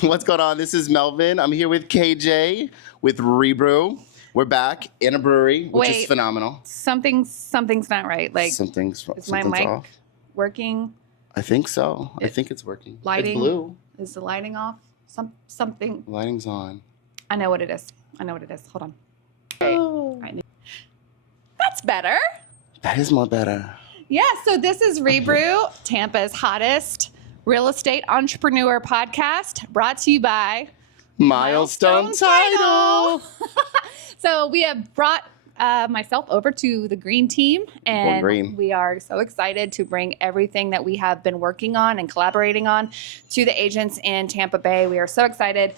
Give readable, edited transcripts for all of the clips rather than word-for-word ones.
What's going on? This is Melvin. I'm here with KJ with Re-Brew. We're back in a brewery, which is phenomenal. Something's not right. Like something's my mic off. Working? I think so. I think it's working. Lighting? It's blue. Is the lighting off? Something. Lighting's on. I know what it is. Hold on. Oh. Right. That's better. That is more better. Yeah, so this is Re-Brew, Tampa's hottest real estate entrepreneur podcast, brought to you by Milestone Title. So we have brought myself over to the green team, and we are so excited to bring everything that we have been working on and collaborating on to the agents in Tampa Bay. We are so excited.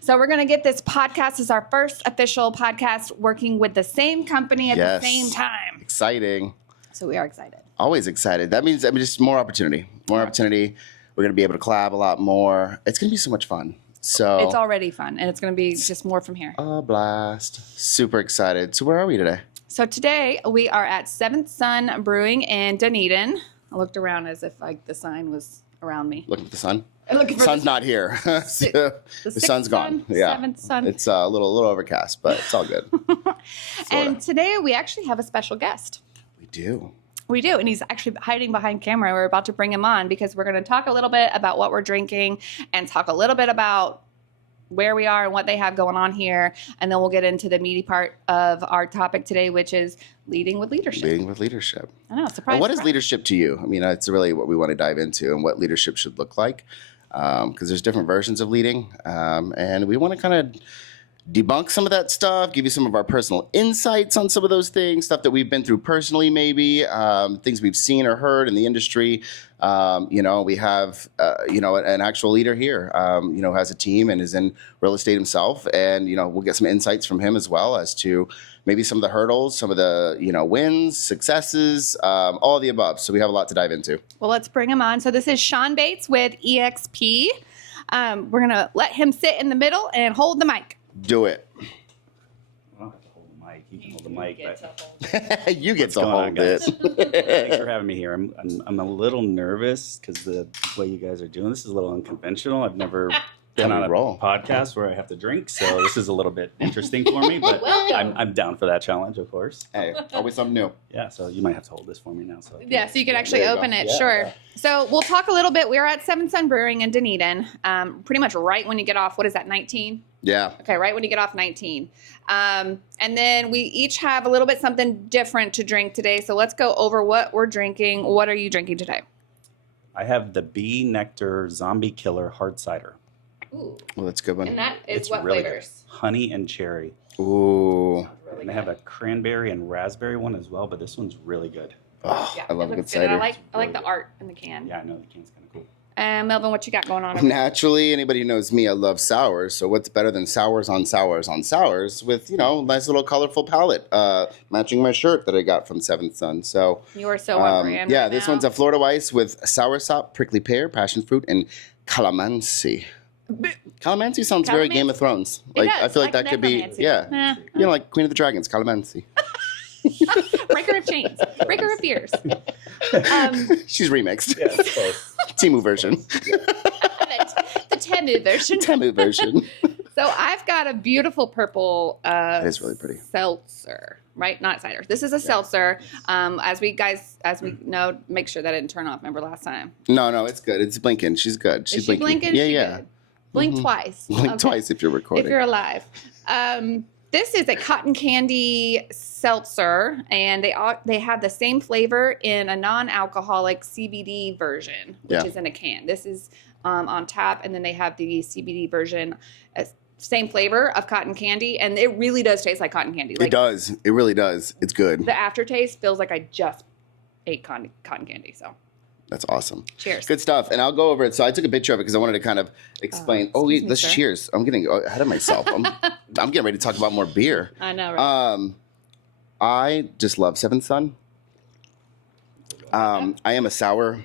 So we're going to get this podcast. This is our first official podcast working with the same company at the same time. Exciting. So we are excited. Always excited. That means just more opportunity. More opportunity. We're going to be able to collab a lot more. It's going to be so much fun. So it's already fun, and it's going to be just more from here. A blast. Super excited. So where are we today? So today we are at Seventh Son Brewing in Dunedin. I looked around as if like the sign was around me. Looking for the sun? Looking for the sun's not here. The sun's gone. Yeah. Seventh Son. It's a little overcast, but it's all good. And today we actually have a special guest. We do. We do, and he's actually hiding behind camera. We're about to bring him on because we're going to talk a little bit about what we're drinking and talk a little bit about where we are and what they have going on here, and then we'll get into the meaty part of our topic today, which is leading with leadership. Leading with leadership. I know, surprise. What is leadership to you? I mean, it's really what we want to dive into and what leadership should look like, because there's different versions of leading, and we want to kind of debunk some of that stuff, give you some of our personal insights on some of those things, stuff that we've been through personally, maybe things we've seen or heard in the industry. We have, an actual leader here, has a team and is in real estate himself. And, we'll get some insights from him as well as to maybe some of the hurdles, some of the, wins, successes, all of the above. So we have a lot to dive into. Well, let's bring him on. So this is Sean Bates with EXP. We're going to let him sit in the middle and hold the mic. Do it. I don't have to hold the mic. You can hold the mic. You get to hold it. Thanks for having me here. I'm a little nervous because the way you guys are doing this is a little unconventional. I've never been on a podcast where I have to drink, so this is a little bit interesting for me. But I'm down for that challenge, of course. Hey, always something new. Yeah, so you might have to hold this for me now. So you can actually open it. Yeah, sure. Yeah. So we'll talk a little bit. We're at Seventh Son Brewing in Dunedin, pretty much right when you get off. What is that? 19. Yeah. Okay, right when you get off 19. And then we each have a little bit something different to drink today. So let's go over what we're drinking. What are you drinking today? I have the Bee Nectar Zombie Killer Hard Cider. Ooh. Well, that's a good one. And that is what really flavors? Good. Honey and cherry. Ooh. Really and I have a cranberry and raspberry one as well, but this one's really good. Oh, yeah, I love a good cider. I like the art in the can. Yeah, I know the can's kind of cool. Melvin, what you got going on? Naturally, anybody who knows me, I love sours. So what's better than sours on sours on sours with, nice little colorful palette, matching my shirt that I got from Seventh Son. So you are so on brand. Yeah, right this now. one's a Florida Weiss with soursop, prickly pear, passion fruit, and calamansi. Calamansi sounds very Game of Thrones. It does. I feel like that could be, like Queen of the Dragons, calamansi. Breaker of chains, breaker of fears. She's remixed. Yeah, it's close. Timu version. The Temu version. Temu version. So I've got a beautiful purple. That is really pretty. Seltzer, right? Not cider. This is a seltzer. As we know, make sure that didn't turn off. Remember last time? No, it's good. It's blinking. She's good. She's blinking. Yeah. Good. Blink twice. Blink twice if you're recording. If you're alive. This is a cotton candy seltzer, and they have the same flavor in a non-alcoholic CBD version, which is in a can. This is on tap, and then they have the CBD version, same flavor of cotton candy, and it really does taste like cotton candy. It does. It really does. It's good. The aftertaste feels like I just ate cotton candy, so. That's awesome. Cheers. Good stuff. And I'll go over it. So I took a picture of it because I wanted to kind of explain. Let's cheers. I'm getting ahead of myself. I'm getting ready to talk about more beer. I know, right? I just love Seventh Son. I am a sour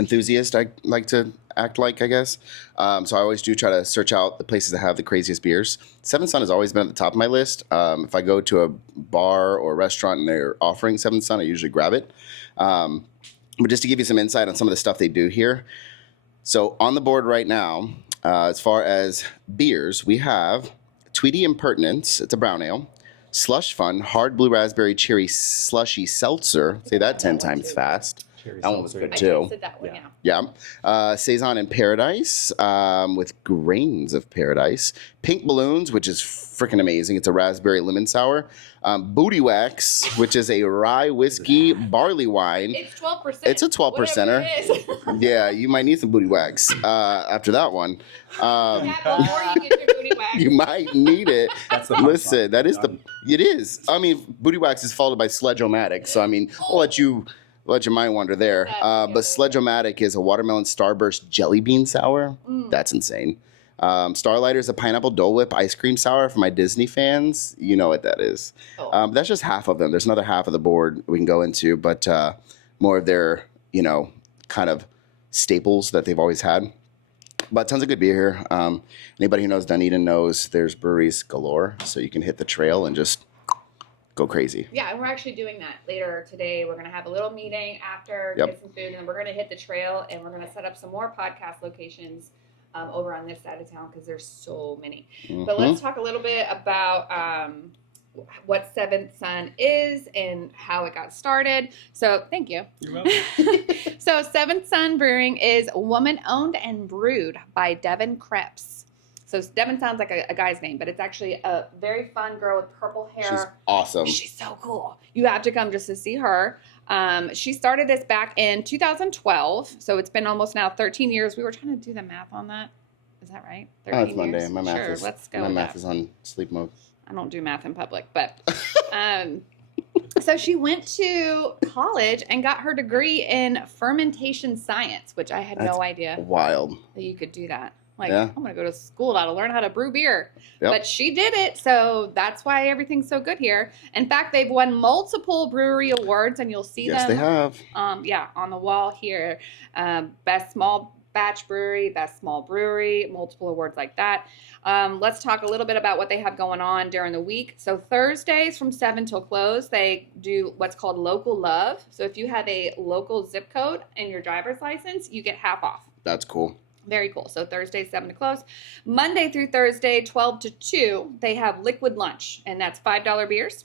enthusiast. I like to act like, I guess. So I always do try to search out the places that have the craziest beers. Seventh Son has always been at the top of my list. If I go to a bar or a restaurant and they're offering Seventh Son, I usually grab it. But just to give you some insight on some of the stuff they do here. So on the board right now, As far as beers, we have Tweety Impertinence. It's a brown ale. Slush Fun, hard blue raspberry cherry slushy seltzer. Say that 10 times fast. That one was good too. I said that one, yeah. Saison in Paradise with grains of paradise. Pink Balloons, which is freaking amazing. It's a raspberry lemon sour. Booty Wax, which is a rye whiskey barley wine. It's 12%. It's a 12%er. Yeah, you might need some Booty Wax after that one. Before you get your Booty Wax. You might need it. That's the Listen, that is it is. I mean, Booty Wax is followed by Sledge-O-Matic, so I mean, I'll let your mind wander there. But Sledge-O-Matic is a watermelon starburst jelly bean sour. That's insane. Starlighter is a pineapple Dole Whip ice cream sour for my Disney fans. You know what that is. That's just half of them. There's another half of the board we can go into, but more of their, kind of staples that they've always had. But tons of good beer here. Anybody who knows Dunedin knows there's breweries galore, so you can hit the trail and just go crazy. Yeah, and we're actually doing that later today. We're going to have a little meeting after, get some food, and then we're going to hit the trail, and we're going to set up some more podcast locations over on this side of town because there's so many. But let's talk a little bit about what Seventh Son is and how it got started. So thank you. You're welcome. So Seventh Son Brewing is woman-owned and brewed by Devin Krebs. So Devin sounds like a guy's name, but it's actually a very fun girl with purple hair. She's awesome. She's so cool. You have to come just to see her. She started this back in 2012, so it's been almost now 13 years. We were trying to do the math on that. Is that right? 13 it's Monday. years? My math sure, is let's go my with math that. is on sleep mode. I don't do math in public, but so she went to college and got her degree in fermentation science, which I had no idea Wild. that you could do that. Like, Yeah. I'm going to go to school now to learn how to brew beer. Yep. But she did it, so that's why everything's so good here. In fact, they've won multiple brewery awards, and you'll see Yes, them they have. on the wall here. Best small batch brewery, best small brewery, multiple awards like that. Let's talk a little bit about what they have going on during the week. So Thursdays from 7 till close, they do what's called Local Love. So if you have a local zip code in your driver's license, you get half off. That's cool. Very cool. So Thursday, 7 to close. Monday through Thursday, 12 to 2, they have liquid lunch, and that's $5 beers.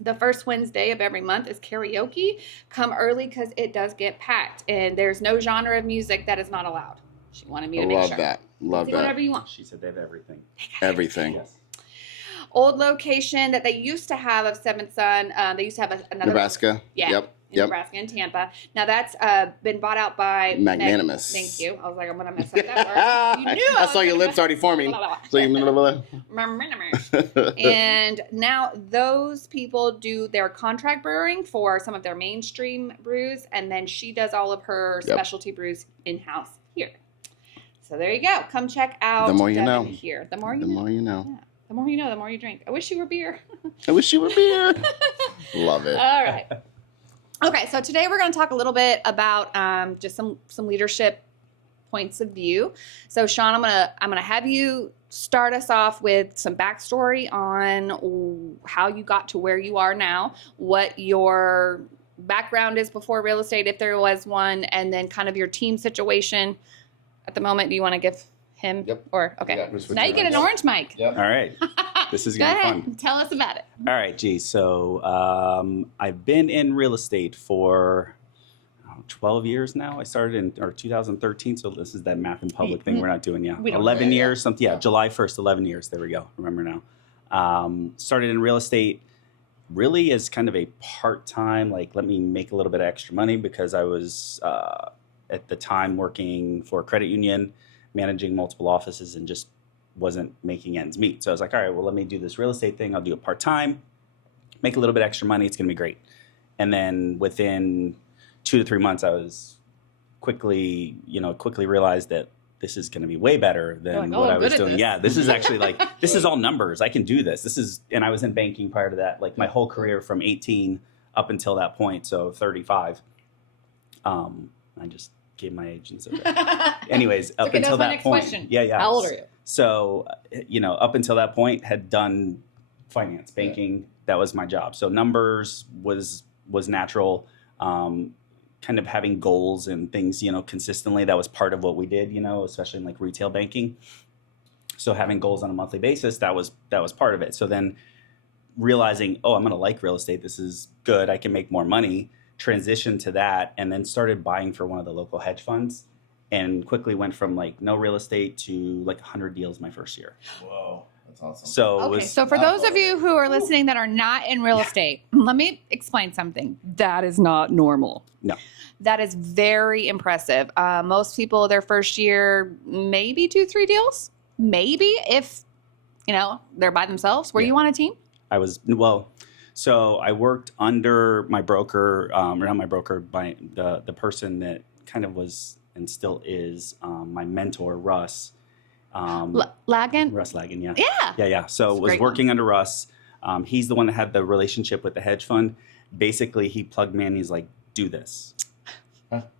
The first Wednesday of every month is karaoke. Come early because it does get packed, and there's no genre of music that is not allowed. She wanted me to make sure. Love Say that. whatever you want. She said they have everything. Everything. Yes. Old location that they used to have of Seventh Son. They used to have another Nebraska. Yeah. In Nebraska and Tampa. Now that's been bought out by Magnanimous. Thank you. I was like, I'm gonna mess up that word. You knew I saw your lips already forming. And now those people do their contract brewing for some of their mainstream brews, and then she does all of her specialty brews in-house here. So there you go. Come check out The more you Devin know. here. The more you The know. more you know. Yeah. The more you know, the more you drink. I wish you were beer. I wish you were beer. Love it. All right. Okay, so today we're going to talk a little bit about just some leadership points of view. So Sean, I'm gonna have you start us off with some backstory on how you got to where you are now, what your background is before real estate, if there was one, and then kind of your team situation at the moment. Do you want to give him? Yep. Or okay, Yeah, now you get an orange mic. Yep. All right. This is Go going to be ahead. fun. Tell us about it. All right, geez. So I've been in real estate for 12 years now. I started in 2013, so this is that math in public thing we're not doing. Yeah, We don't 11 know. years. Something. Yeah, July 1st, 11 years. There we go. Remember now. Started in real estate really as kind of a part-time, like let me make a little bit of extra money because I was at the time working for a credit union, managing multiple offices, and just wasn't making ends meet. So I was like, all right, well, let me do this real estate thing. I'll do it part-time, make a little bit extra money. It's going to be great. And then within 2 to 3 months, I was quickly realized that this is going to be way better than what I was doing. This. Yeah, this is actually like, this is all numbers. I can do this. And I was in banking prior to that, like my whole career from 18 up until that point. So 35. I just gave my age and so anyways, up Okay, until that was my that next point. question. Yeah. How old are you? So, up until that point had done finance, banking. That was my job. So numbers was natural. kind of having goals and things, consistently. That was part of what we did, especially in like retail banking. So having goals on a monthly basis, that was part of it. So then realizing, I'm going to like real estate. This is good. I can make more money. Transitioned to that, and then started buying for one of the local hedge funds, and quickly went from like no real estate to like 100 deals my first year. Whoa. That's awesome. So for those of you who are listening that are not in real estate, let me explain something. That is not normal. No. That is very impressive. Most people, their first year, maybe 2-3 deals. Maybe if, they're by themselves. Were you on a team? So I worked under my broker, not my broker, by the person that kind of was and still is my mentor, Russ. Lagan? Russ Lagan, yeah. Yeah. So was working under Russ. He's the one that had the relationship with the hedge fund. Basically, he plugged me in. He's like, do this.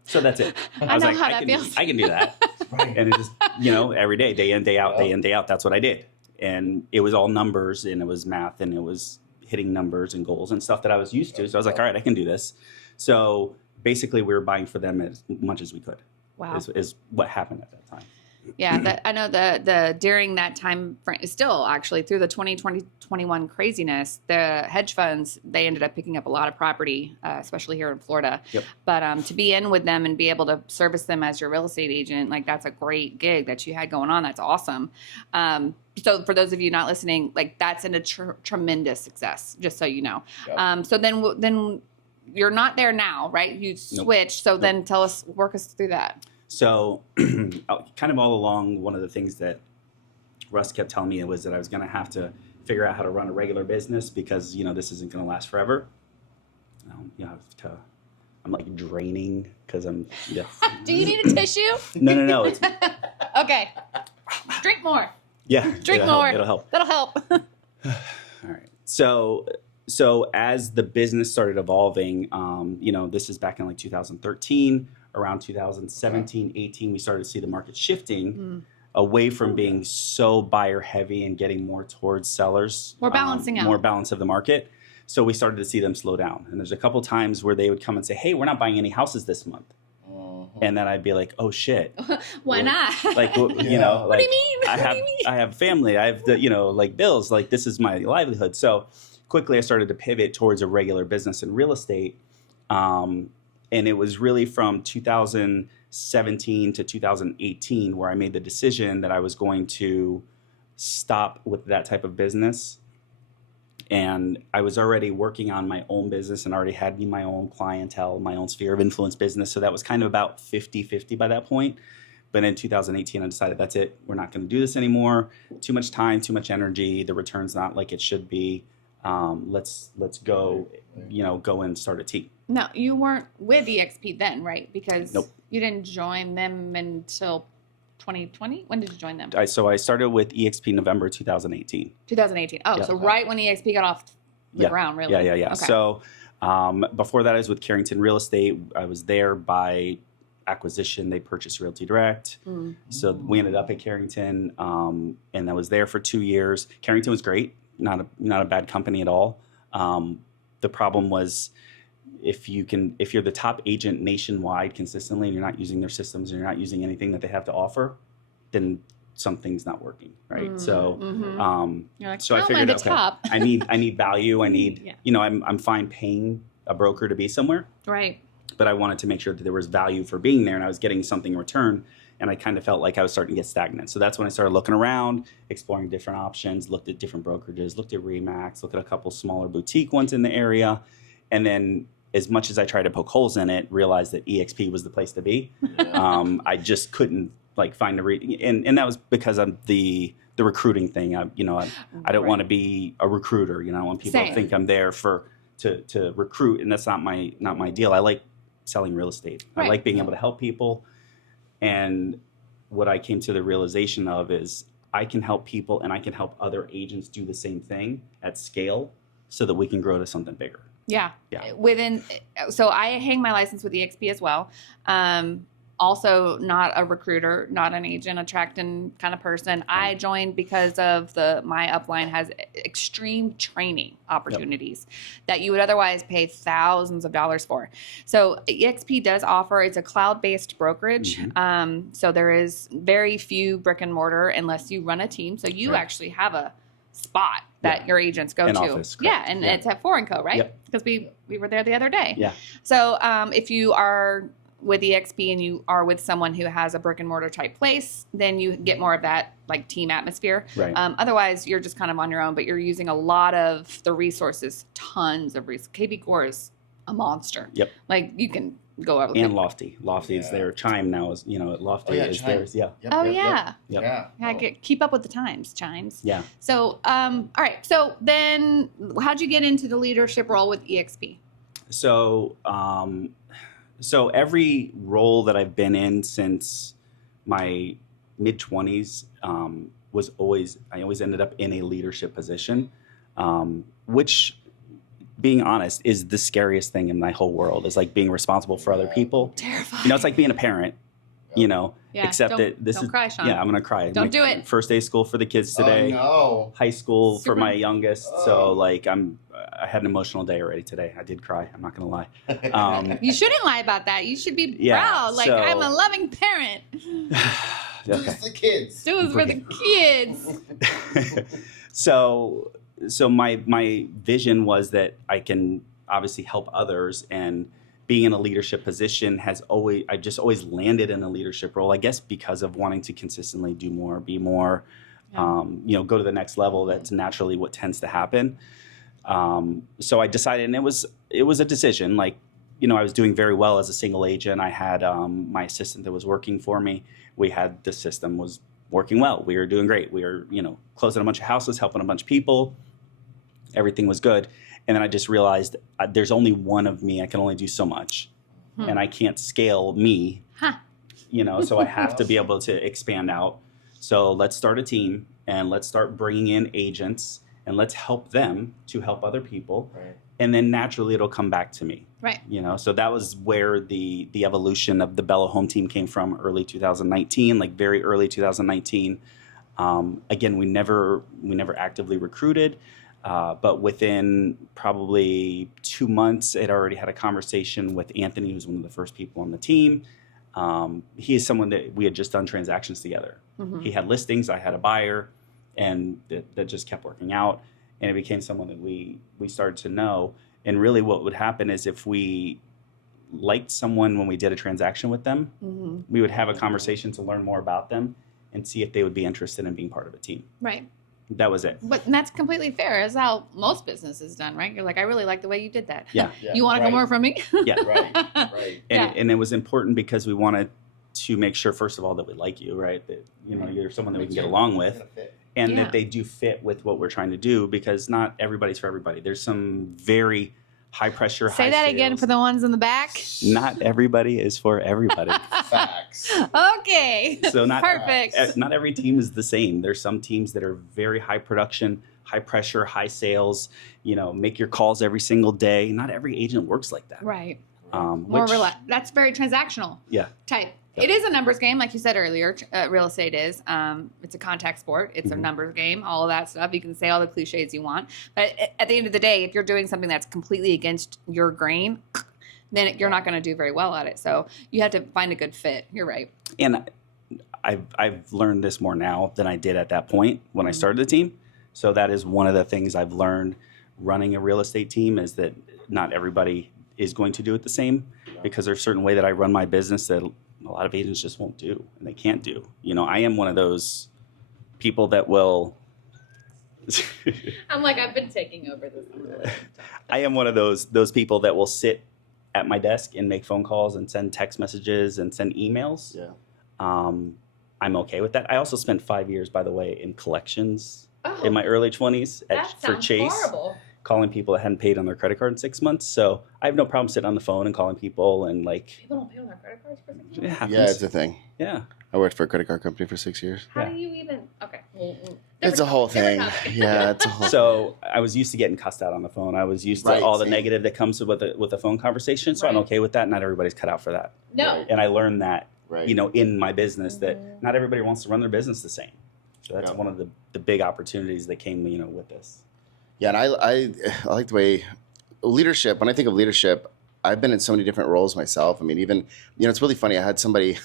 So that's it. I was know like, how that feels. I can do that. Right. And it just, every day, day in, day out, day in, day out, that's what I did. And it was all numbers, and it was math, and it was hitting numbers and goals and stuff that I was used to. So I was like, all right, I can do this. So basically, we were buying for them as much as we could. Wow. Is what happened at that time. Yeah, I know the during that time frame, still actually through the 2021 craziness, the hedge funds, they ended up picking up a lot of property, especially here in Florida. Yep. But to be in with them and be able to service them as your real estate agent, like that's a great gig that you had going on. That's awesome. So for those of you not listening, like that's a tremendous success, just so you know. Yep. So then you're not there now, right? You switched. So then work us through that. So kind of all along, one of the things that Russ kept telling me was that I was going to have to figure out how to run a regular business because, this isn't going to last forever. I'm like draining because I'm... Yeah. Do you need a tissue? No. It's... Okay. Drink more. Yeah. Drink more. It'll help. That'll help. All right. So as the business started evolving, this is back in like 2013, around 2017, 18, we started to see the market shifting away from being so buyer heavy and getting more towards sellers. More balancing out. More balance of the market. So we started to see them slow down. And there's a couple times where they would come and say, hey, we're not buying any houses this month. And then I'd be like, oh shit. Why not? Like, what do you mean? I have family. I have the, bills. Like, this is my livelihood. So quickly I started to pivot towards a regular business in real estate. And it was really from 2017 to 2018 where I made the decision that I was going to stop with that type of business. And I was already working on my own business and already had my own clientele, my own sphere of influence business. So that was kind of about 50-50 by that point. But in 2018, I decided that's it. We're not going to do this anymore. Too much time, too much energy. The return's not like it should be. Let's go, go and start a team. No, you weren't with EXP then, right? Because Nope. You didn't join them until 2020? When did you join them? So I started with EXP November 2018. 2018. Oh, so right when EXP got off the ground, really? Yeah. Okay. So before that, I was with Carrington Real Estate. I was there by acquisition. They purchased Realty Direct. Mm-hmm. So we ended up at Carrington, and I was there for 2 years. Carrington was great. Not a bad company at all. The problem was if you're the top agent nationwide consistently and you're not using their systems and you're not using anything that they have to offer, then something's not working, right? So, you're like, so I figured, okay, top. I need value. I need, I'm fine paying a broker to be somewhere, right? But I wanted to make sure that there was value for being there and I was getting something in return. And I kind of felt like I was starting to get stagnant. So that's when I started looking around, exploring different options, looked at different brokerages, looked at Remax, looked at a couple smaller boutique ones in the area. And then as much as I tried to poke holes in it, realized that EXP was the place to be. Yeah. I just couldn't find and that was because of the recruiting thing. I don't want to be a recruiter. I want people to think I'm there to recruit, and that's not my deal. I like selling real estate. Right. I like being able to help people. And what I came to the realization of is I can help people and I can help other agents do the same thing at scale so that we can grow to something bigger. Yeah. So I hang my license with EXP as well. also not a recruiter, not an agent attracting kind of person. I joined because of my upline has extreme training opportunities that you would otherwise pay thousands of dollars for. So EXP does offer, it's a cloud-based brokerage. So there is very few brick and mortar unless you run a team. So you actually have a spot that your agents go to. Office, and it's at Foreign Co, right? Because we were there the other day. Yeah. So if you are with EXP and you are with someone who has a brick and mortar type place, then you get more of that like team atmosphere. Right. Otherwise, you're just kind of on your own, but you're using a lot of the resources, tons of resources. KB Core is a monster. Yep. Like you can go over. And Lofty is there. Chime now is, Lofty is Chime. theirs. Yeah. Keep up with the times, Chimes. Yeah. So, all right. So then how'd you get into the leadership role with EXP? So, so every role that I've been in since my mid 20s I always ended up in a leadership position, which, being honest, is the scariest thing in my whole world. Is like being responsible for other people. Terrifying. It's like being a parent. Except that this don't cry, Sean. Yeah, I'm gonna cry. Don't do it. First day of school for the kids today. Oh, no. High school for my youngest. So like I had an emotional day already today. I did cry. I'm not gonna lie. You shouldn't lie about that. You should be proud. Like, I'm a loving parent. Just the kids. Do it for the kids. So my vision was that I can obviously help others, and being in a leadership position I just always landed in a leadership role, I guess because of wanting to consistently do more, be more, go to the next level. That's naturally what tends to happen. So I decided, and it was a decision. Like, I was doing very well as a single agent. I had my assistant that was working for me. The system was working well. We were doing great. We were, closing a bunch of houses, helping a bunch of people. Everything was good. And then I just realized there's only one of me. I can only do so much. And I can't scale me, so I have to be able to expand out. So let's start a team and let's start bringing in agents and let's help them to help other people. Right. And then naturally it'll come back to me. Right. So that was where the evolution of the Bello home team came from, early 2019, like very early 2019. Again, we never actively recruited. But within probably 2 months, I'd already had a conversation with Anthony, who's one of the first people on the team. He is someone that we had just done transactions together. Mm-hmm. He had listings, I had a buyer, and that just kept working out. And it became someone that we started to know. And really what would happen is if we liked someone when we did a transaction with them, we would have a conversation to learn more about them and see if they would be interested in being part of a team. Right. That was it. But that's completely fair. That's how most business is done, right? You're like, I really like the way you did that. Yeah. You want to come work for me? Yeah. Right. And it was important because we wanted to make sure, first of all, that we like you, right? That, you're someone that we can get along with. And that they do fit with what we're trying to do, because not everybody's for everybody. There's some very high pressure, Say that again for the ones in the back. Not everybody is for everybody. Facts. Okay. So Perfect. Not every team is the same. There's some teams that are very high production, high pressure, high sales, make your calls every single day. Not every agent works like that. Right. More relaxed. That's very transactional. Yeah. Type. It is a numbers game, like you said earlier. Real estate is. It's a contact sport. It's a numbers game. All of that stuff. You can say all the cliches you want, but at the end of the day, if you're doing something that's completely against your grain, then you're not going to do very well at it. So you have to find a good fit. You're right. And I've learned this more now than I did at that point when I started the team. So that is one of the things I've learned running a real estate team, is that not everybody is going to do it the same, because there's a certain way that I run my business that a lot of agents just won't do, and they can't do. I am one of those people that will. I'm like, I've been taking over this. I am one of those people that will sit at my desk and make phone calls and send text messages and send emails. Yeah. I'm okay with that. I also spent 5 years, by the way, in collections in my early 20s for Chase. Horrible. Calling people that hadn't paid on their credit card in 6 months. So I have no problem sitting on the phone and calling people and like. People don't pay on their credit cards for 6 months? It happens. Yeah, it's a thing. Yeah. I worked for a credit card company for 6 years. How do you even? Okay. It's a whole thing. Yeah, it's a whole. So I was used to getting cussed out on the phone. I was used to all the negative that comes with a phone conversation. So I'm okay with that. Not everybody's cut out for that. No. And I learned that right. you know, in my business that not everybody wants to run their business the same. So that's one of the big opportunities that came, you know, with this. Yeah, and I like the way leadership, when I think of leadership, I've been in so many different roles myself. I mean, even, you know, it's really funny. I had somebody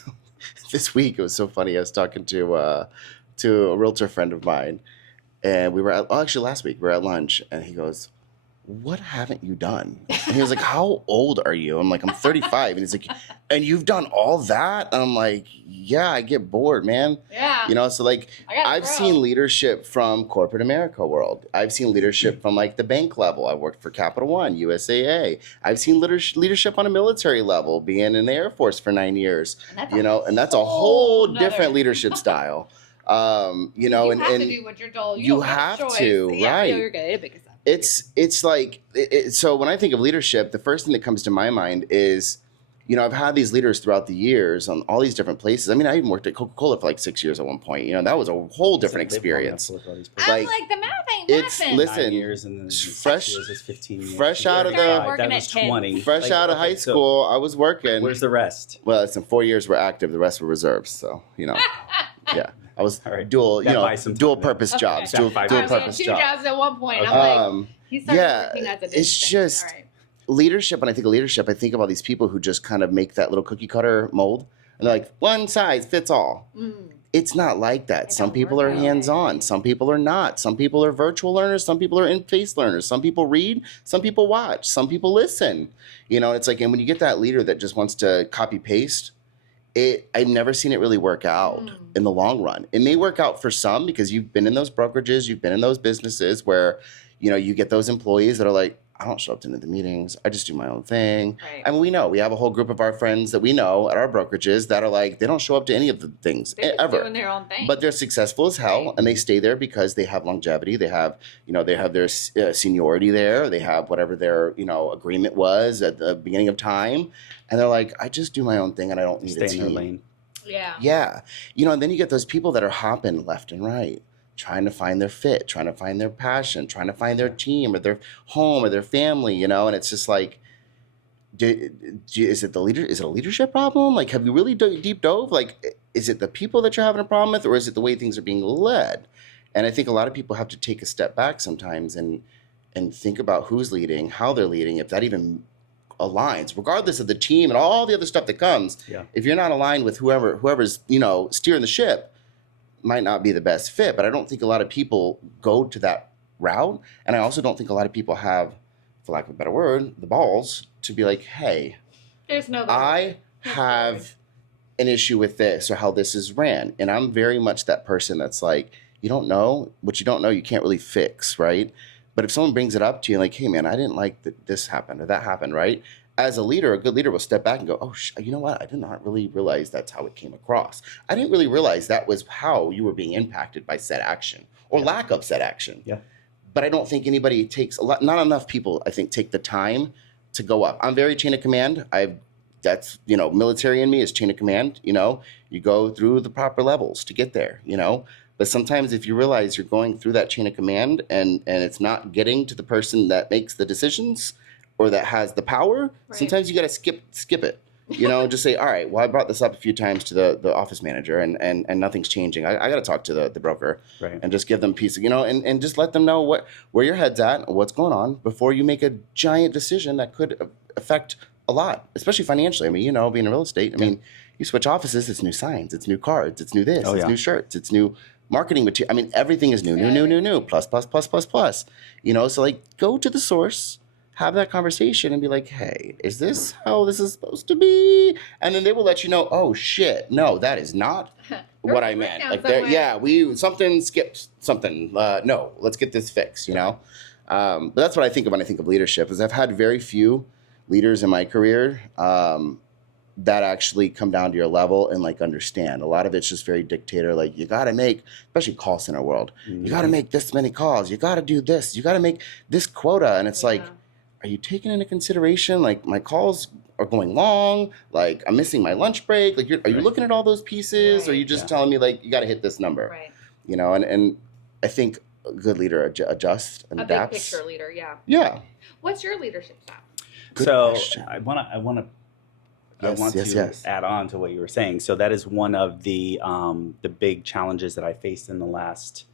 this week, it was so funny. I was talking to a realtor friend of mine, and we were actually last week, we were at lunch, and he goes, what haven't you done? And he was like, how old are you? I'm like, I'm 35. And he's like, and you've done all that? And I'm like, yeah, I get bored, man. Yeah. You know, so like, I've seen leadership from corporate America world. I've seen leadership from like the bank level. I worked for Capital One, USAA. I've seen leadership on a military level, being in the Air Force for 9 years, you know, and that's a whole different leadership style. You know, you have to do what you're told. You have to, right? You're good. It's like, so when I think of leadership, the first thing that comes to my mind is, you know, I've had these leaders throughout the years on all these different places. I mean, I even worked at Coca-Cola for like 6 years at one point. You know, that was a whole different experience. I'm like, the math ain't nothing. Listen, 9 years and then fresh, 6 years is 15 years. Fresh out of that was 20. Fresh out of high school, I was working. Where's the rest? Well, listen, 4 years were active, the rest were reserves. So, you know, yeah. I was dual purpose jobs. Dual purpose jobs. 2 jobs at one point. I'm like, he started working as a it's just leadership. When I think of leadership, I think of all these people who just kind of make that little cookie cutter mold, and they're like, one size fits all. It's not like that. Some people are hands-on. Some people are not. Some people are virtual learners. Some people are in-face learners. Some people read. Some people watch. Some people listen. You know, it's like, and when you get that leader that just wants to copy paste, I've never seen it really work out in the long run. It may work out for some because you've been in those brokerages, you've been in those businesses where, you know, you get those employees that are like, I don't show up to the meetings. I just do my own thing. Right. I mean, we have a whole group of our friends that we know at our brokerages that are like, they don't show up to any of the things ever. Doing their own thing. But they're successful as hell, and they stay there because they have longevity. They have, you know, they have their seniority there. They have whatever their, you know, agreement was at the beginning of time, and they're like, I just do my own thing, and I don't need a team. Stay in their lane. Yeah. Yeah. You know, and then you get those people that are hopping left and right, trying to find their fit, trying to find their passion, trying to find their team or their home or their family, you know, and it's just like, is it a leadership problem? Like, have you really deep dove? Like, is it the people that you're having a problem with, or is it the way things are being led? And I think a lot of people have to take a step back sometimes and think about who's leading, how they're leading, if that even aligns, regardless of the team and all the other stuff that comes. Yeah. If you're not aligned with whoever's, you know, steering the ship, might not be the best fit. But I don't think a lot of people go to that route, and I also don't think a lot of people have, for lack of a better word, the balls to be like, hey, I have an issue with this or how this is ran. And I'm very much that person that's like, you don't know what you don't know, you can't really fix, right? But if someone brings it up to you like, hey man, I didn't like that this happened or that happened, right? As a leader, a good leader will step back and go, oh, you know what? I did not really realize that's how it came across. I didn't really realize that was how you were being impacted by said action or lack of said action. Yeah. But I don't think anybody not enough people, I think, take the time to go up. I'm very chain of command. That's, you know, military in me is chain of command. You know, you go through the proper levels to get there, you know. But sometimes if you realize you're going through that chain of command and it's not getting to the person that makes the decisions or that has the power, sometimes you got to skip it. You know, just say, all right, well, I brought this up a few times to the office manager and nothing's changing. I got to talk to the broker and just give them peace, you know, and just let them know where your head's at, what's going on before you make a giant decision that could affect a lot, especially financially. I mean, you know, being in real estate, I mean, you switch offices, it's new signs, it's new cards, it's new this, it's new shirts, it's new marketing material. I mean, everything is new, plus. You know, so like go to the source, have that conversation and be like, hey, is this how this is supposed to be? And then they will let you know, oh shit, no, that is not what I meant. Like, something skipped something. No, let's get this fixed, you know? But that's what I think of when I think of leadership, is I've had very few leaders in my career that actually come down to your level and like understand. A lot of it's just very dictator, like you got to make, especially call center world, you got to make this many calls, you got to do this, you got to make this quota. And it's like, are you taking into consideration, like, my calls are going long, like, I'm missing my lunch break, like, are you looking at all those pieces, or are you just telling me, like, you got to hit this number? Right. You know, and I think a good leader adjusts and adapts. A big picture leader, Yeah. What's your leadership style? Good so question. I want to want to add on to what you were saying. So that is one of the big challenges that I faced in the last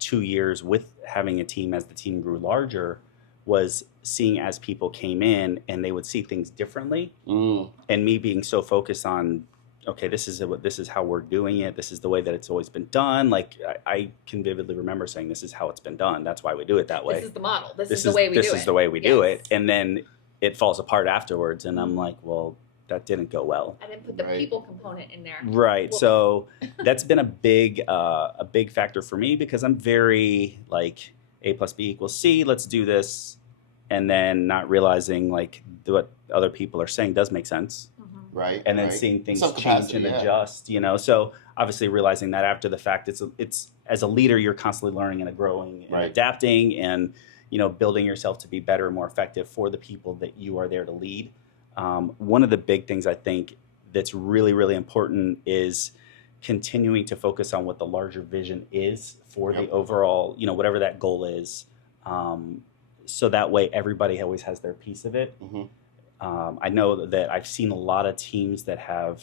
2 years with having a team as the team grew larger, was seeing as people came in and they would see things differently, and me being so focused on, okay, this is how we're doing it. This is the way that it's always been done. Like I can vividly remember saying, this is how it's been done. That's why we do it that way. This is the model. This is the way we do it. This is the way we do it. And then it falls apart afterwards. And I'm like, well, that didn't go well. I didn't put the people component in there. Right. Whoops. So that's been a big factor for me, because I'm very like A plus B equals C. Let's do this. And then not realizing like what other people are saying does make sense. Right. And then seeing things change and adjust, you know. So obviously realizing that after the fact, it's as a leader, you're constantly learning and growing and adapting and, you know, building yourself to be better and more effective for the people that you are there to lead. One of the big things I think that's really, really important is continuing to focus on what the larger vision is for the overall, you know, whatever that goal is. So that way everybody always has their piece of it. I know that I've seen a lot of teams that have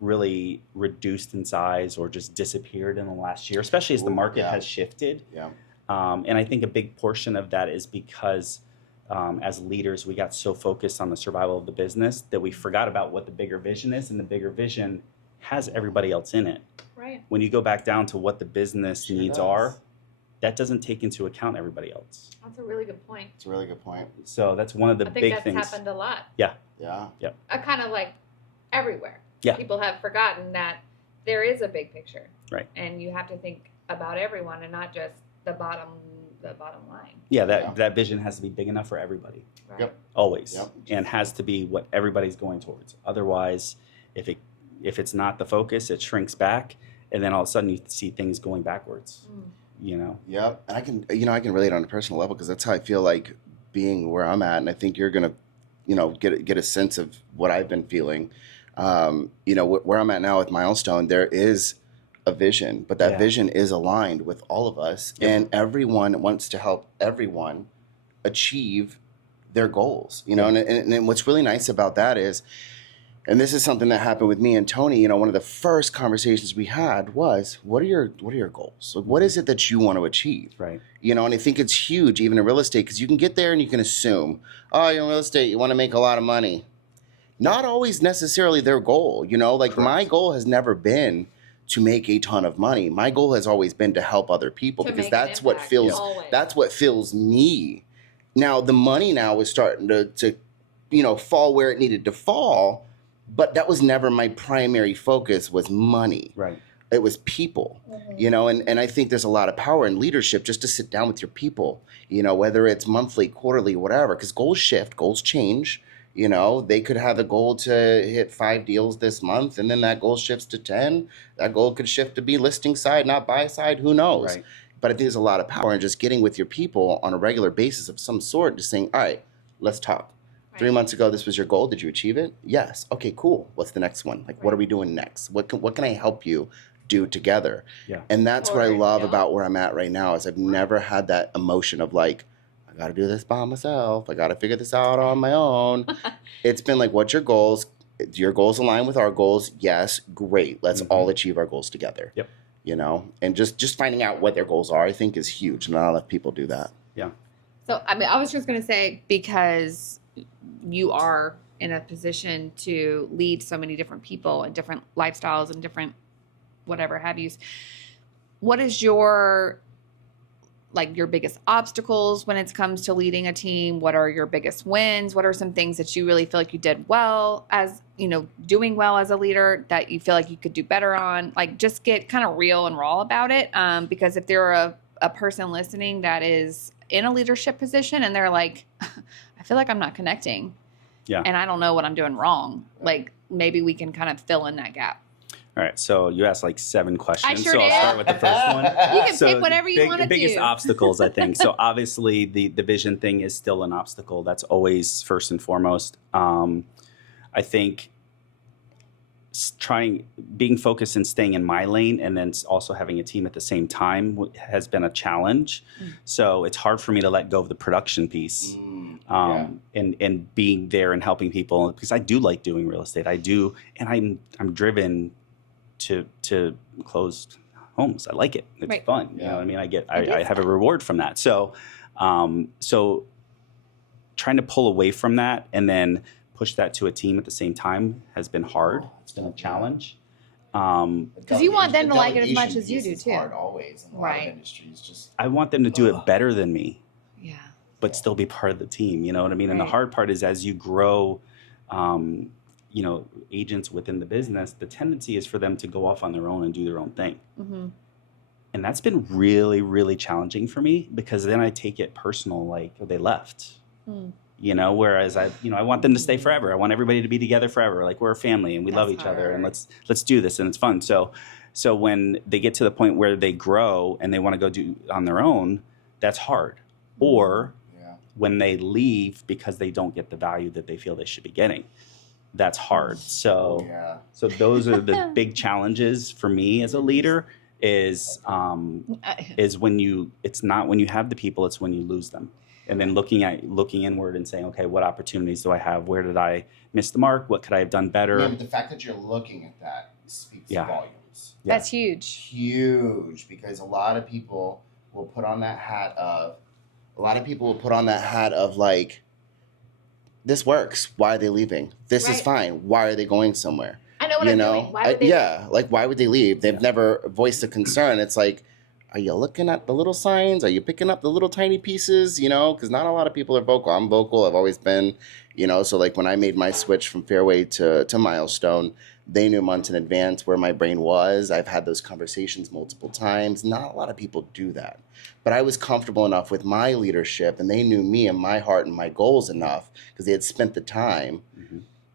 really reduced in size or just disappeared in the last year, especially as the market has shifted. And I think a big portion of that is because as leaders, we got so focused on the survival of the business that we forgot about what the bigger vision is, and the bigger vision has everybody else in it. Right. When you go back down to what the business needs are, that doesn't take into account everybody else. That's a really good point. It's a really good point. So that's one of the big things. I think that's happened a lot. Yeah. Kind of like everywhere. Yeah. People have forgotten that there is a big picture. Right. And you have to think about everyone and not just the bottom line. Yeah, that vision has to be big enough for everybody. Right. Always. And has to be what everybody's going towards. Otherwise, if it's not the focus, it shrinks back, and then all of a sudden you see things going backwards. You know. Yep. And I can relate on a personal level, because that's how I feel like being where I'm at, and I think you're gonna, you know, get a sense of what I've been feeling. You know, where I'm at now with Milestone, there is a vision, but that vision is aligned with all of us, and everyone wants to help everyone achieve their goals. You know, and what's really nice about that is, and this is something that happened with me and Tony, you know, one of the first conversations we had was, what are your goals? Like, what is it that you want to achieve? Right. You know, and I think it's huge, even in real estate, because you can get there and you can assume, oh, you're in real estate, you want to make a lot of money. Not always necessarily their goal. You know, like my goal has never been to make a ton of money. My goal has always been to help other people, because that's what fills me. Now, the money now is starting to, you know, fall where it needed to fall. But that was never my primary focus, was money. Right. It was people, you know, and I think there's a lot of power in leadership just to sit down with your people, you know, whether it's monthly, quarterly, whatever, because goals shift, goals change. You know, they could have a goal to hit 5 deals this month, and then that goal shifts to 10. That goal could shift to be listing side, not buy side, who knows? Right. But I think there's a lot of power in just getting with your people on a regular basis of some sort, just saying, all right, let's talk. 3 months ago, this was your goal. Did you achieve it? Yes. Okay, cool. What's the next one? Like, what are we doing next? What can I help you do together? Yeah. And that's what I love about where I'm at right now, is I've never had that emotion of like, I got to do this by myself. I got to figure this out on my own. It's been like, what's your goals? Do your goals align with our goals? Yes. Great. Let's all achieve our goals together. Yep. You know, and just finding out what their goals are, I think, is huge. Not enough people do that. Yeah. So, I mean, I was just going to say, because you are in a position to lead so many different people and different lifestyles and different whatever have yous. What is your biggest obstacles when it comes to leading a team? What are your biggest wins? What are some things that you really feel like you did well as, you know, doing well as a leader that you feel like you could do better on? Like, just get kind of real and raw about it. Because if there are a person listening that is in a leadership position and they're like, I feel like I'm not connecting. Yeah. And I don't know what I'm doing wrong. Like, maybe we can kind of fill in that gap. All right. So you asked like 7 questions. I sure so did. I'll start with the first one. You can pick whatever you want to do. Biggest obstacles, I think. So obviously the vision thing is still an obstacle. That's always first and foremost. I think being focused and staying in my lane, and then also having a team at the same time has been a challenge. So it's hard for me to let go of the production piece. and being there and helping people, because I do like doing real estate. I do, and I'm driven to close homes. I like it. It's fun. You know what I mean? I have a reward from that. So trying to pull away from that and then push that to a team at the same time has been hard. It's been a challenge. Because you want them to like it as much as you do too. Hard always in a lot of industries. Just I want them to do it better than me. Yeah. But still be part of the team. You know what I mean? And the hard part is as you grow, agents within the business, the tendency is for them to go off on their own and do their own thing. Mm-hmm. And that's been really, really challenging for me, because then I take it personal, like they left. Whereas I want them to stay forever. I want everybody to be together forever. Like we're a family and we love each other, and let's do this, and it's fun. So when they get to the point where they grow and they want to go do on their own, that's hard. Or when they leave because they don't get the value that they feel they should be getting, that's hard. So those are the big challenges for me as a leader. Is when it's not when you have the people, it's when you lose them. And then looking inward and saying, okay, what opportunities do I have? Where did I miss the mark? What could I have done better? Yeah, but the fact that you're looking at that speaks volumes. Yeah. That's huge. Huge, because a lot of people will put on that hat of like, this works. Why are they leaving? This is fine. Why are they going somewhere? I know what I'm doing. Why would they leave? Like, why would they leave? They've never voiced a concern. It's like, are you looking at the little signs? Are you picking up the little tiny pieces? Because not a lot of people are vocal. I'm vocal. I've always been, So like when I made my switch from Fairway to Milestone, they knew months in advance where my brain was. I've had those conversations multiple times. Not a lot of people do that. But I was comfortable enough with my leadership, and they knew me and my heart and my goals enough, because they had spent the time,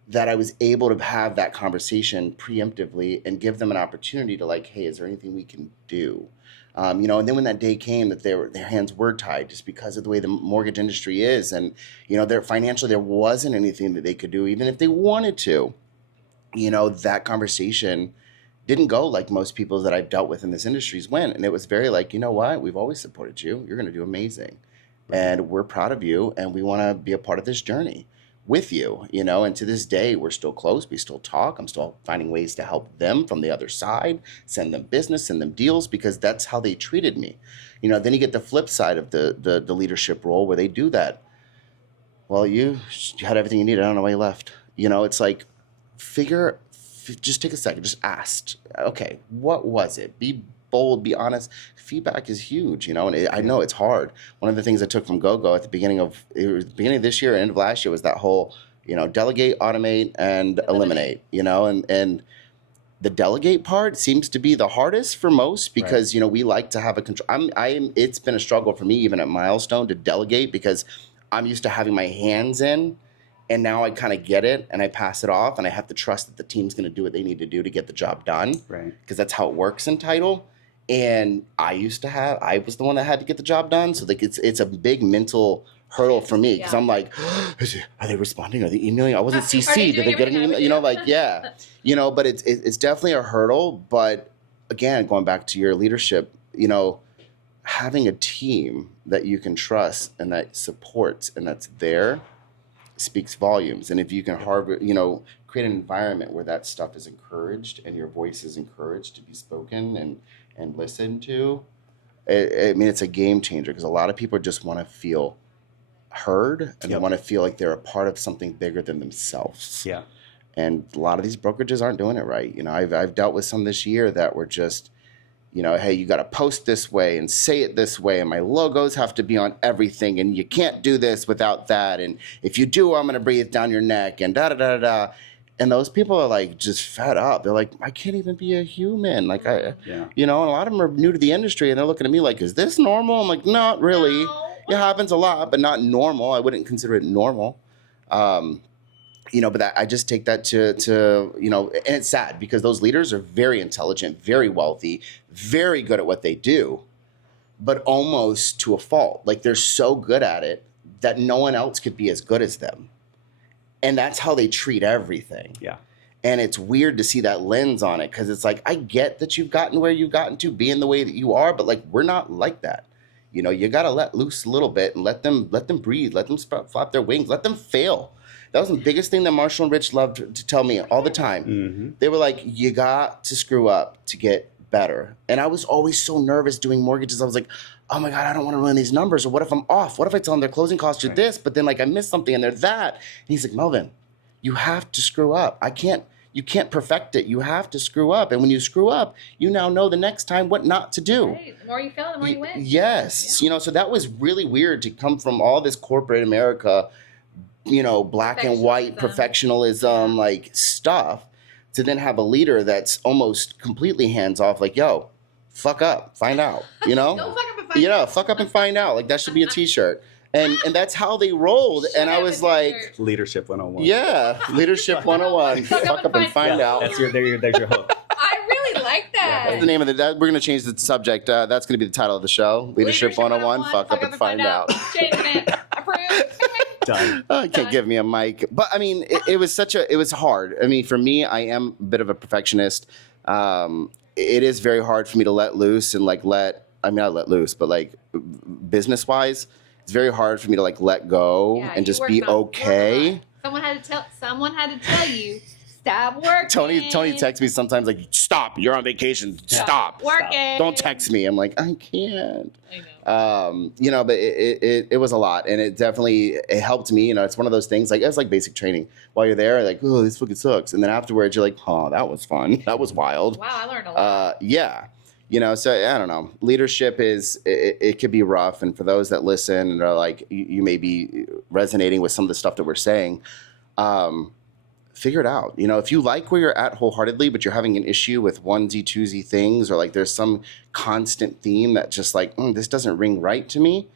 that I was able to have that conversation preemptively and give them an opportunity to like, hey, is there anything we can do? And then when that day came that their hands were tied just because of the way the mortgage industry is, and, their financially, there wasn't anything that they could do, even if they wanted to, that conversation didn't go like most people that I've dealt with in this industry went. And it was very like, you know what, we've always supported you. You're going to do amazing. And we're proud of you. And we want to be a part of this journey with you, and to this day, we're still close. We still talk. I'm still finding ways to help them from the other side, send them business, send them deals, because that's how they treated me. Then you get the flip side of the leadership role where they do that. Well, you had everything you needed. I don't know why you left. It's like, just take a second, just ask, okay, what was it? Be bold, be honest. Feedback is huge, and I know it's hard. One of the things I took from GoGo at the beginning of this year and end of last year was that whole, delegate, automate, and eliminate, and the delegate part seems to be the hardest for most, because, we like to have a control. It's been a struggle for me, even at Milestone, to delegate, because I'm used to having my hands in, and now I kind of get it and I pass it off, and I have to trust that the team's going to do what they need to do to get the job done. Right. Because that's how it works in title. And I was the one that had to get the job done. So like it's a big mental hurdle for me, because I'm like, are they responding? Are they emailing? I wasn't CC'd. Did they get an email? But it's definitely a hurdle. But again, going back to your leadership, having a team that you can trust and that supports and that's there speaks volumes. And if you can create an environment where that stuff is encouraged and your voice is encouraged to be spoken and listened to, it's a game changer, because a lot of people just want to feel heard and they want to feel like they're a part of something bigger than themselves. Yeah. And a lot of these brokerages aren't doing it right. I've dealt with some this year that were just, hey, you got to post this way and say it this way, and my logos have to be on everything, and you can't do this without that, and if you do, I'm going to breathe down your neck, and da-da-da-da-da. And those people are like just fed up. They're like, I can't even be a human. Like and a lot of them are new to the industry, and they're looking at me like, is this normal? I'm like, not really. No. It happens a lot, but not normal. I wouldn't consider it normal. But I just take that to and it's sad, because those leaders are very intelligent, very wealthy, very good at what they do, but almost to a fault. Like they're so good at it that no one else could be as good as them. And that's how they treat everything. Yeah. And it's weird to see that lens on it, because it's like, I get that you've gotten where you've gotten to being the way that you are, but like, we're not like that. You know, you got to let loose a little bit and let them breathe, let them flap their wings, let them fail. That was the biggest thing that Marshall and Rich loved to tell me all the time. Mm-hmm. They were like, you got to screw up to get better. And I was always so nervous doing mortgages. I was like, oh my God, I don't want to run these numbers. Or what if I'm off? What if I tell them their closing costs are this, but then like I missed something and they're that? And he's like, Melvin, you have to screw up. You can't perfect it. You have to screw up. And when you screw up, you now know the next time what not to do. Right. The more you fail, the more you win. Yes. Yeah. You know, so that was really weird to come from all this corporate America, you know, black and white perfectionism, like stuff, to then have a leader that's almost completely hands off, like, yo, fuck up, find out, you know? Don't fuck up and find out. Fuck up and find out. Like, that should be a t-shirt. And that's how they rolled. And I was like, Leadership 101. Yeah, Leadership 101. Fuck up and find out. There's your hook. I really like that. That's the name of we're going to change the subject. That's going to be the title of the show. Leadership 101. Fuck up and find out. Changing it. Approved. Done. Can't give me a mic. But I mean, it was hard. I mean, for me, I am a bit of a perfectionist. It is very hard for me to let loose and like not let loose, but like business wise, it's very hard for me to like let go and just be okay. Someone had to tell you, stop working. Tony texts me sometimes like, stop, you're on vacation. Stop. Working. Don't text me. I'm like, I can't. I know. You know, but it was a lot, and it helped me. You know, it's one of those things like it's like basic training. While you're there, like, oh, this fucking sucks, and then afterwards you're like, oh, that was fun. That was wild. Wow, I learned a lot. Yeah. You know, so I don't know. Leadership it could be rough, and for those that listen and are like, you may be resonating with some of the stuff that we're saying. Figure it out. You know, if you like where you're at wholeheartedly, but you're having an issue with onesie, twosie things, or like there's some constant theme that just like, this doesn't ring right to me,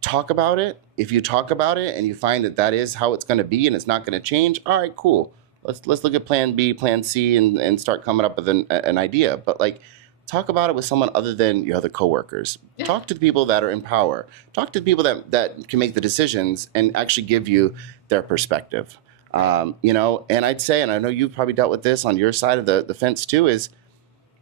talk about it. If you talk about it and you find that is how it's going to be and it's not going to change, all right, cool. Let's look at plan B, plan C, and start coming up with an idea. But like, talk about it with someone other than your other coworkers. Yeah. Talk to the people that are in power. Talk to the people that can make the decisions and actually give you their perspective. You know, and I'd say, and I know you've probably dealt with this on your side of the fence too, is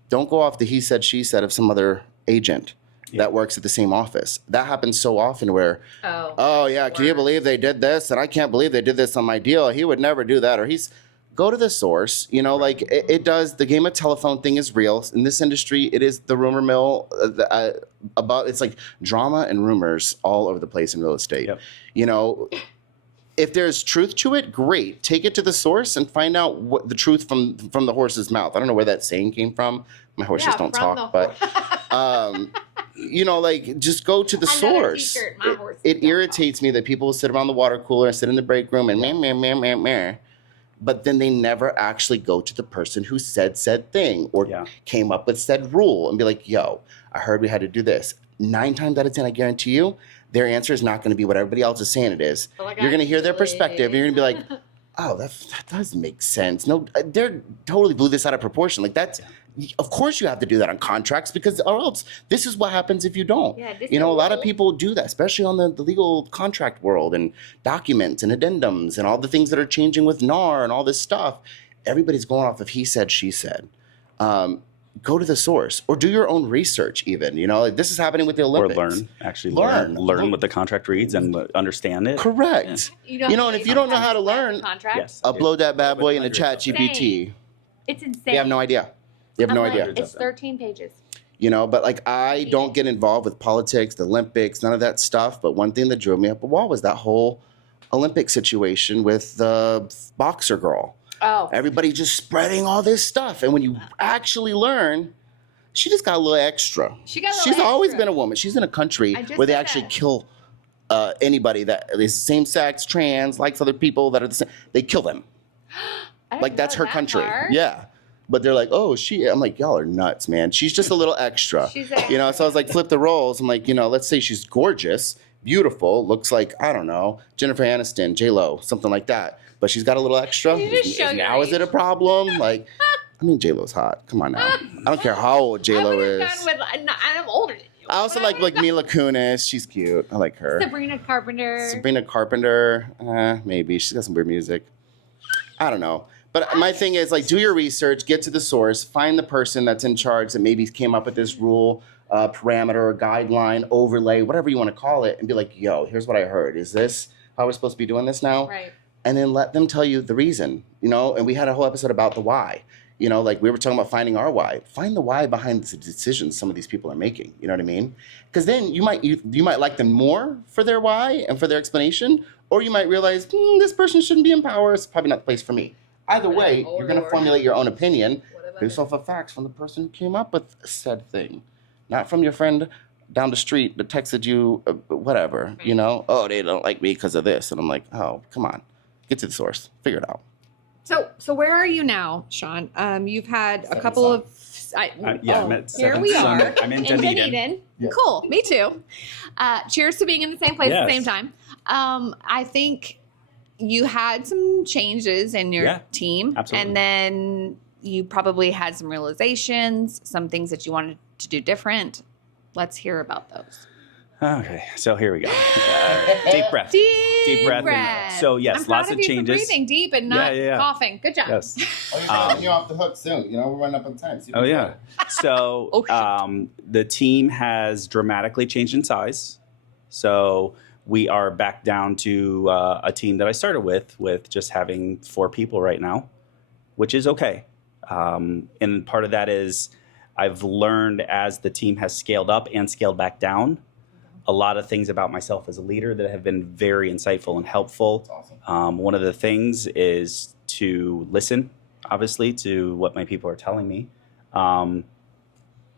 don't go off the he said, she said of some other agent that works at the same office. That happens so often where, oh yeah, can you believe they did this? And I can't believe they did this on my deal. He would never do that. Or go to the source, you know, like it does. The game of telephone thing is real. In this industry, it is the rumor mill it's like drama and rumors all over the place in real estate. Yep. You know, if there's truth to it, great. Take it to the source and find out what the truth from the horse's mouth. I don't know where that saying came from. My horses don't talk, but you know, like just go to the source. It irritates me that people sit around the water cooler and sit in the break room and meh, but then they never actually go to the person who said thing or came up with said rule and be like, yo, I heard we had to do this. 9 times out of 10, I guarantee you, their answer is not going to be what everybody else is saying it is. Like, you're going to hear their perspective. You're going to be like, oh, that does make sense. No, they're totally blew this out of proportion. Like that's, of course you have to do that on contracts because or else this is what happens if you don't. Yeah, you know, a lot of people do that, especially on the legal contract world and documents and addendums and all the things that are changing with NAR and all this stuff. Everybody's going off of he said, she said. Go to the source or do your own research even, you know, like this is happening with the Olympics. Or learn what the contract reads and understand it. Correct. Yeah. You know, and if you don't know how to learn, upload that bad boy into ChatGPT. It's insane. They have no idea. They have no idea. It's 13 pages. You know, but like I don't get involved with politics, the Olympics, none of that stuff. But one thing that drove me up a wall was that whole Olympic situation with the boxer girl. Oh. Everybody just spreading all this stuff. And when you actually learn, she just got a little extra. She's always been a woman. She's in a country where they actually kill anybody that is same sex, trans, likes other people that are the same. They kill them. Like that's her country. Yeah. But they're like, oh, I'm like, y'all are nuts, man. She's just a little extra. You know, so I was like, flip the roles. I'm like, you know, let's say she's gorgeous, beautiful, looks like, I don't know, Jennifer Aniston, J-Lo, something like that. But she's got a little extra. Now is it a problem? Like, I mean, J-Lo's hot. Come on now. I don't care how old J-Lo is. I'm older than you. I also like Mila Kunis. She's cute. I like her. Sabrina Carpenter. Maybe. She's got some weird music. I don't know. But my thing is, like, do your research, get to the source, find the person that's in charge that maybe came up with this rule. parameter or guideline, overlay, whatever you want to call it, and be like, yo, here's what I heard. Is this how we're supposed to be doing this now? Right. And then let them tell you the reason, and we had a whole episode about the why. Like we were talking about finding our why. Find the why behind the decisions some of these people are making. You know what I mean? Because then you might like them more for their why and for their explanation, or you might realize this person shouldn't be in power. It's probably not the place for me. Either way, you're going to formulate your own opinion based off of facts from the person who came up with said thing, not from your friend down the street that texted you whatever. Oh, they don't like me because of this, and I'm like, oh, come on, get to the source, figure it out. So where are you now, Sean? You've had a couple of. Here we are. I'm in Dunedin. Yeah. Cool. Me too. Cheers to being in the same place at the same time. I think you had some changes in your team, absolutely. And then you probably had some realizations, some things that you wanted to do different. Let's hear about those. Okay, so here we go. Deep breath. Deep breath. So yes, lots of changes. For breathing deep and not coughing. Good job. Yes. You're off the hook soon. We're running up on time. So the team has dramatically changed in size. So we are back down to a team that I started with just having 4 people right now, which is okay. And part of that is I've learned as the team has scaled up and scaled back down, a lot of things about myself as a leader that have been very insightful and helpful. That's awesome. One of the things is to listen, obviously, to what my people are telling me,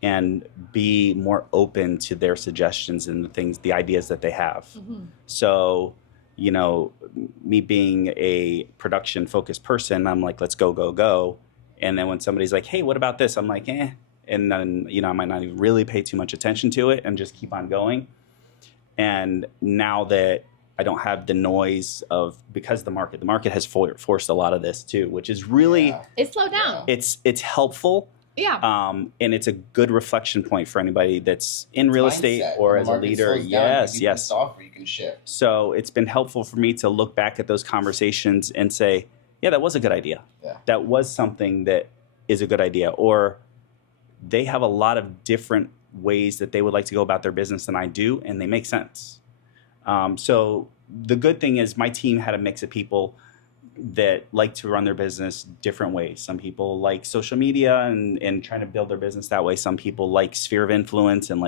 and be more open to their suggestions and the ideas that they have. Mm-hmm. So, me being a production-focused person, I'm like, let's go, go, go. And then when somebody's like, hey, what about this? I'm like, eh. And then, I might not even really pay too much attention to it and just keep on going. And now that I don't have the noise of, because the market has forced a lot of this too, which is really, it slowed down. It's helpful. Yeah. And it's a good reflection point for anybody that's in real estate or as a leader. Yes. Offer, you can shift. So it's been helpful for me to look back at those conversations and say, yeah, that was a good idea. Yeah. That was something that is a good idea. Or they have a lot of different ways that they would like to go about their business than I do, and they make sense. So the good thing is my team had a mix of people that like to run their business different ways. Some people like social media and trying to build their business that way. Some people like sphere of influence and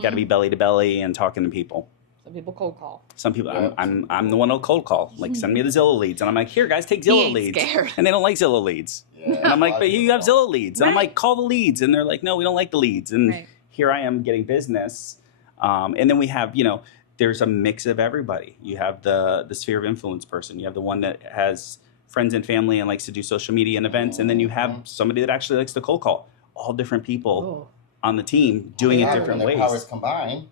got to be belly to belly and talking to people. Some people cold call. Some people, I'm the one who'll cold call. Send me the Zillow leads. And I'm like, here, guys, take Zillow leads. Scared. And they don't like Zillow leads. Yeah, and I'm like, but you have Zillow leads. And I'm like, call the leads. And they're like, no, we don't like the leads. And here I am getting business. And then we have, there's a mix of everybody. You have the sphere of influence person. You have the one that has friends and family and likes to do social media and events. And then you have somebody that actually likes to cold call. All different people on the team doing it different ways. Powers combined.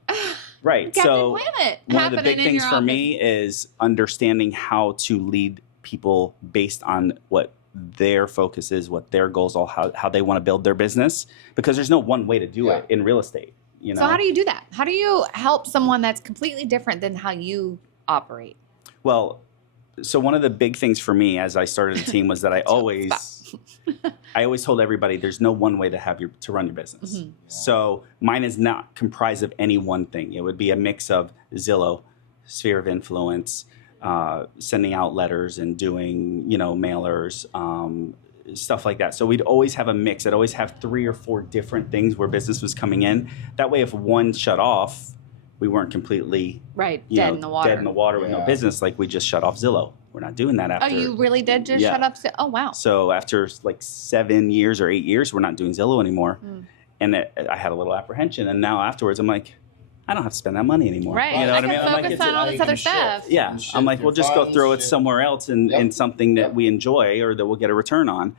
Right. Captain So Planet one of the big things for me is understanding how to lead people based on what their focus is, what their goals are, how they want to build their business, because there's no one way to do it in real estate. So how do you do that? How do you help someone that's completely different than how you operate? Well, so one of the big things for me as I started the team was that I always told everybody there's no one way to run your business. Mm-hmm. So mine is not comprised of any one thing. It would be a mix of Zillow, sphere of influence, sending out letters and doing, mailers, stuff like that. So we'd always have a mix. I'd always have 3 or 4 different things where business was coming in. That way, if one shut off, we weren't completely dead in the water with no business. Like we just shut off Zillow. We're not doing that after. Oh, you really did just shut up? Oh, wow. So after 7 years or 8 years, we're not doing Zillow anymore. And I had a little apprehension. And now afterwards, I'm like, I don't have to spend that money anymore. Right. You know what I mean? Focus on all this other stuff. Yeah. I'm like, we'll just go throw it somewhere else in something that we enjoy or that we'll get a return on.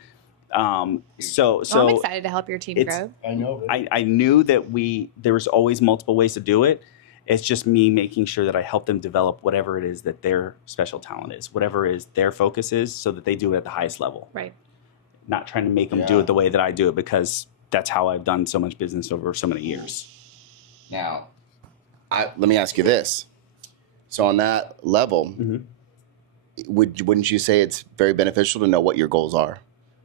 So I'm excited to help your team grow. I know. I knew that there was always multiple ways to do it. It's just me making sure that I help them develop whatever it is that their special talent is, whatever is their focus is, so that they do it at the highest level. Right. Not trying to make them do it the way that I do it, because that's how I've done so much business over so many years. Now, let me ask you this. So on that level, wouldn't you say it's very beneficial to know what your goals are?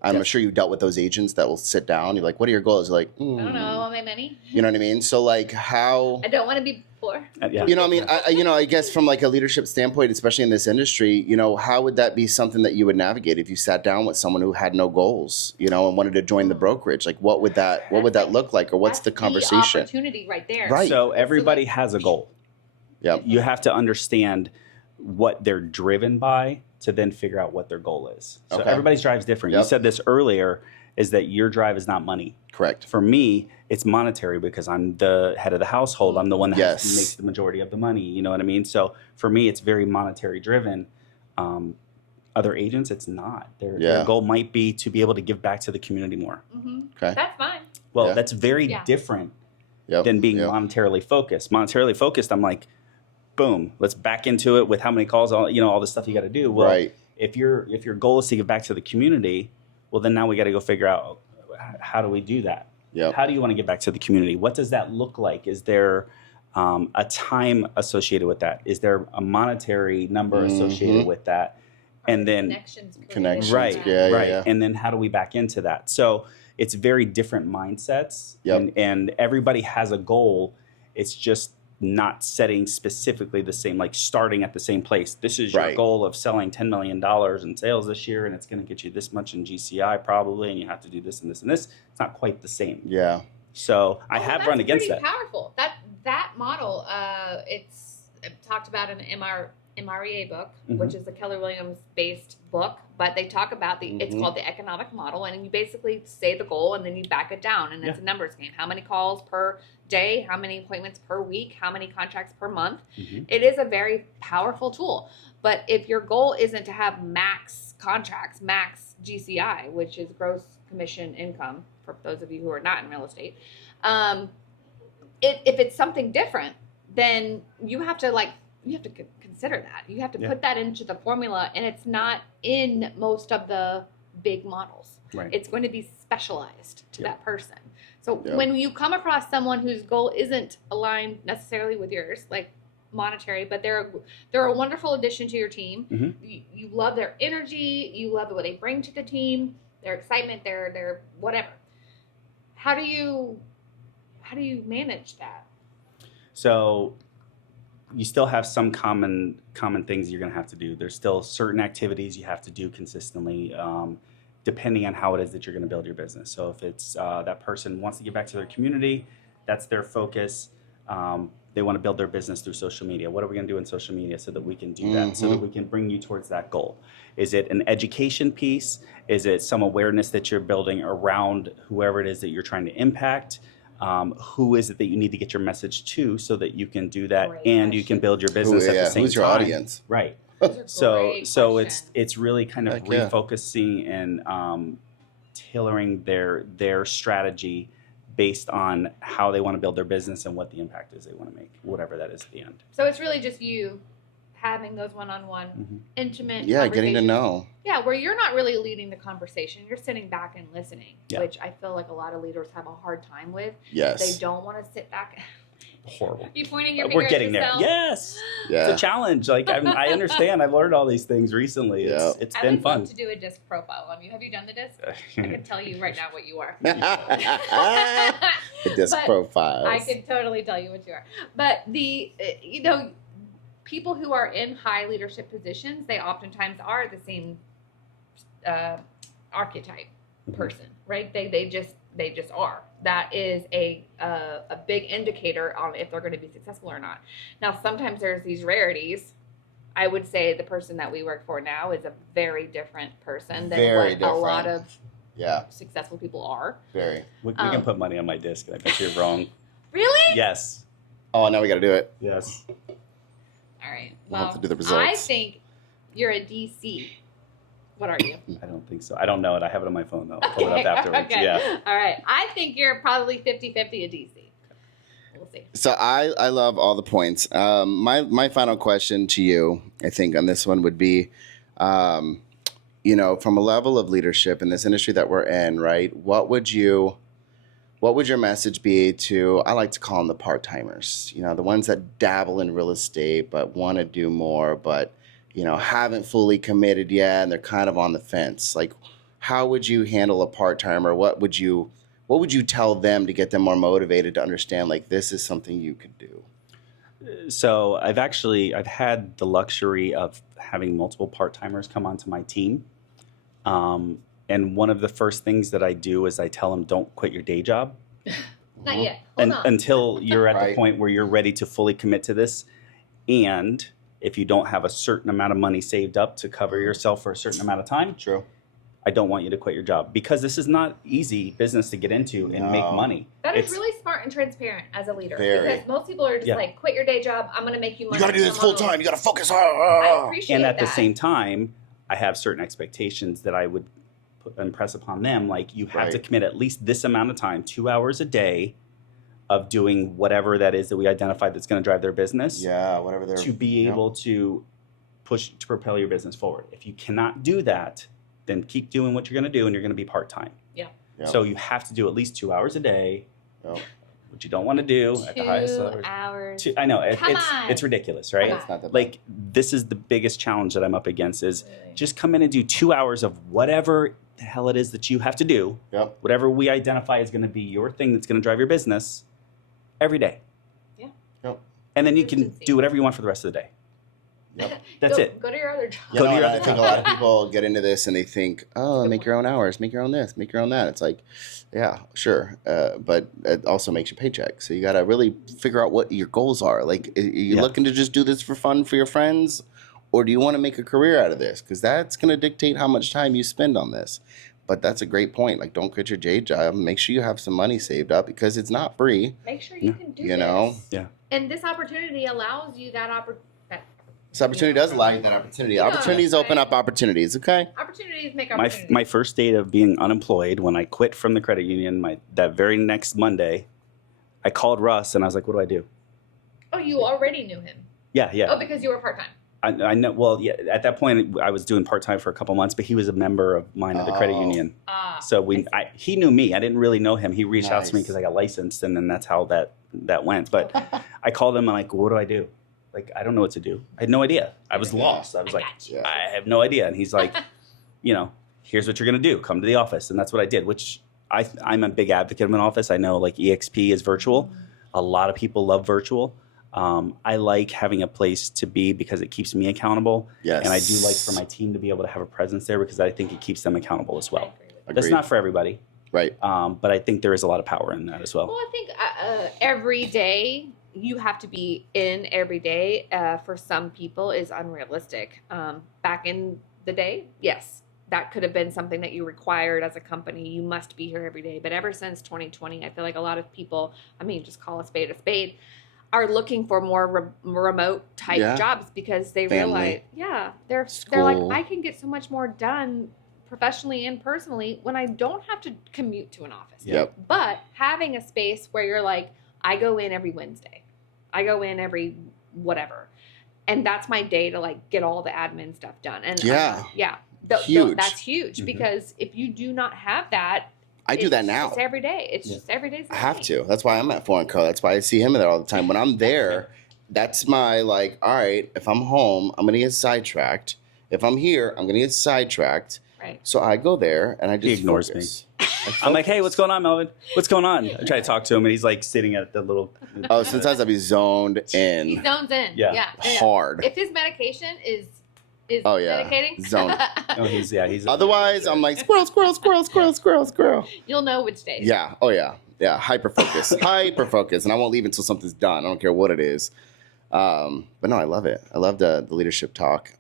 I'm sure you dealt with those agents that will sit down. You're like, what are your goals? You're like, I don't know. I want my money. You know what I mean? So like how... I don't want to be poor. Yeah. You know what I mean? I guess from like a leadership standpoint, especially in this industry, how would that be something that you would navigate if you sat down with someone who had no goals, and wanted to join the brokerage? Like what would that look like, or what's the conversation? The opportunity right there. Right. So everybody has a goal. Yep. You have to understand what they're driven by to then figure out what their goal is. So everybody's drive is different. Yep. You said this earlier, is that your drive is not money. Correct. For me, it's monetary because I'm the head of the household. I'm the one that makes the majority of the money. You know what I mean? So for me, it's very monetary driven. Other agents, it's not. Their goal might be to be able to give back to the community more. Mm-hmm. Okay. That's fine. Well, that's very different than being monetarily focused. Monetarily focused, I'm like, boom, let's back into it with how many calls, all the stuff you got to do. Well, if your goal is to give back to the community, well, then now we got to go figure out how do we do that? Yep. How do you want to give back to the community? What does that look like? Is there a time associated with that? Is there a monetary number associated with that? And then connections. Right. Yeah. And then how do we back into that? So it's very different mindsets. Yep. And everybody has a goal. It's just not setting specifically the same, like starting at the same place. This is your goal of selling $10 million in sales this year, and it's going to get you this much in GCI probably, and you have to do this and this and this. It's not quite the same. Yeah. So I have run against that. That's pretty powerful. That model, it's talked about in the MREA book, which is the Keller Williams based book, but they talk about it's called the economic model, and you basically say the goal and then you back it down, and it's a numbers game. How many calls per day, how many appointments per week, how many contracts per month. It is a very powerful tool. But if your goal isn't to have max contracts, max GCI, which is gross commission income, for those of you who are not in real estate, if it's something different, then you have to consider that. You have to put that into the formula, and it's not in most of the big models. Right. It's going to be specialized to that person. So when you come across someone whose goal isn't aligned necessarily with yours, like monetary, but they're a wonderful addition to your team. You love their energy, you love what they bring to the team, their excitement, their whatever. How do you manage that? So you still have some common things you're going to have to do. There's still certain activities you have to do consistently, depending on how it is that you're going to build your business. So if it's that person wants to give back to their community, that's their focus. They want to build their business through social media. What are we going to do in social media so that we can do that, so that we can bring you towards that goal? Is it an education piece? Is it some awareness that you're building around whoever it is that you're trying to impact? Who is it that you need to get your message to so that you can do that and you can build your business at the same time? Who's your audience? Right. So it's really kind of refocusing and tailoring their strategy based on how they want to build their business and what the impact is they want to make, whatever that is at the end. So it's really just you having those one-on-one intimate getting to know. Yeah, where you're not really leading the conversation. You're sitting back and listening, which I feel like a lot of leaders have a hard time with. Yes. They don't want to sit back. Horrible. You pointing your finger We're getting at yourself? there. Yes. Yeah. It's a challenge. Like I understand. I've learned all these things recently. It's been fun. I would love to do a disc profile on you. Have you done the disc? I can tell you right now what you are. The disc profiles. I can totally tell you what you are. But people who are in high leadership positions, they oftentimes are the same archetype person, right? They just are. That is a big indicator on if they're going to be successful or not. Now, sometimes there's these rarities. I would say the person that we work for now is a very different person than a lot of successful people are. Very. We can put money on my disc, and I bet you're wrong. Really? Yes. Oh, now we got to do it. Yes. All right. We'll Well, have to do the results. I think you're a DC. What are you? I don't think so. I don't know it. I have it on my phone, though. I'll pull it up afterwards. Okay. Yeah. All right. I think you're probably 50-50 a DC. We'll see. So I love all the points. My final question to you, I think, on this one would be, from a level of leadership in this industry that we're in, right? What would your message be to, I like to call them the part-timers, the ones that dabble in real estate but want to do more, but haven't fully committed yet, and they're kind of on the fence. Like, how would you handle a part-timer? What would you tell them to get them more motivated to understand, like, this is something you could do? So I've had the luxury of having multiple part-timers come onto my team. And one of the first things that I do is I tell them, don't quit your day job. Not yet. Hold on. Until you're at Right. the point where you're ready to fully commit to this. And if you don't have a certain amount of money saved up to cover yourself for a certain amount of time, True. I don't want you to quit your job, because this is not easy business to get into and make money. That is really smart and transparent as a leader. Very. Because most people are just like, quit your day job. I'm going to make you money. You got to do this full time. You got to focus. I appreciate And at that. the same time, I have certain expectations that I would impress upon them. Like, you have to commit at least this amount of time, 2 hours a day, of doing whatever that is that we identified that's going to drive their business. Yeah, whatever they're... To be able to propel your business forward. If you cannot do that, then keep doing what you're going to do, and you're going to be part-time. Yeah. Yep. So you have to do at least 2 hours a day, Yep. which you don't want to do at the highest level. 2 hours. I know, Come on. it's ridiculous, right? It's not that bad. Like, this is the biggest challenge that I'm up against is just come in and do 2 hours of whatever the hell it is that you have to do. Yep. Whatever we identify is going to be your thing that's going to drive your business every day. Yeah. Yep. And then you can Consistency. do whatever you want for the rest of the day. Yep. That's it. Go to your other job. You know, and I think a lot of people get into this and they think, oh, make your own hours, make your own this, make your own that. It's like, yeah, sure. But it also makes your paycheck. So you got to really figure out what your goals are. Like, are you looking to just do this for fun for your friends? Or do you want to make a career out of this? Because that's going to dictate how much time you spend on this. But that's a great point. Like, don't quit your day job. Make sure you have some money saved up, because it's not free. Make sure you can do You this. know? Yeah. And this opportunity allows you that opportunity. This opportunity does allow you that opportunity. Yeah, Opportunities open right. up opportunities, okay? Opportunities make My opportunities. my first day of being unemployed, when I quit from the credit union, that very next Monday, I called Russ and I was like, "What do I do?" Oh, you already knew him. Yeah. Oh, because you were part-time. I know. Well, yeah. At that point, I was doing part time for a couple months, but he was a member of mine at the credit union. So he knew me. I didn't really know him. He reached out to me because I got licensed, and then that's how that went. But I called him and I'm like, "What do I do?" Like, I don't know what to do. I had no idea. I was lost. I was like, I have no idea. And he's like, here's what you're gonna do. Come to the office, and that's what I did. Which I'm a big advocate of an office. I know, like, EXP is virtual. A lot of people love virtual. I like having a place to be because it keeps me accountable. Yes. And I do like for my team to be able to have a presence there because I think it keeps them accountable as well. Agreed. That's not for everybody. Right. But I think there is a lot of power in that as well. Well, I think every day you have to be in every day. For some people is unrealistic. Back in the day, yes, that could have been something that you required as a company. You must be here every day. But ever since 2020, I feel like a lot of people, just call a spade, are looking for more remote type jobs because they realize, they're like, I can get so much more done professionally and personally when I don't have to commute to an office. Yep. But having a space where you're like, I go in every Wednesday, I go in every whatever, and that's my day to, like, get all the admin stuff done. And huge. That's huge because if you do not have that, I do that now. It's every day. It's just every day. I have to. That's why I'm at Foreign Co. That's why I see him there all the time. When I'm there, that's my, like, all right, if I'm home, I'm going to get sidetracked. If I'm here, I'm going to get sidetracked. Right. So I go there and I just He ignores focus. I'm like, "Hey, what's going on, Melvin? What's going on?" I try to talk to him, and he's like sitting at the little. Oh, sometimes I'll be zoned in. He zones in. Yeah. Hard. If his medication is Oh, yeah. medicating, Zone. Oh, he's. Otherwise, I'm like, squirrel. you'll know which days. Yeah. Oh, yeah. Yeah. Hyper focus. And I won't leave until something's done. I don't care what it is. But no, I love it. I love the leadership talk.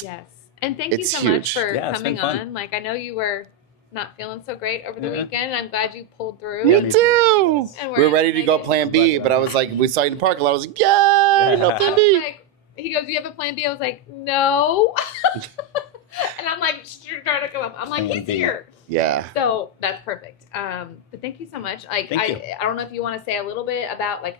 Yes. And thank you It's so huge. much for Yeah, it's coming been fun. on. Like, I know you were not feeling so great over the weekend. I'm glad you pulled through. Me too. And We were ready to go making- plan B, but I was like, we saw you in the parking lot. I was like, yeah, no I plan was B. like, he goes, "Do you have a plan B?" I was like, "No." And I'm like, trying to come up. I'm like, Plan "He's B. here." Yeah. So that's perfect. But thank you so much. Like, Thank you. I don't know if you want to say a little bit about, like,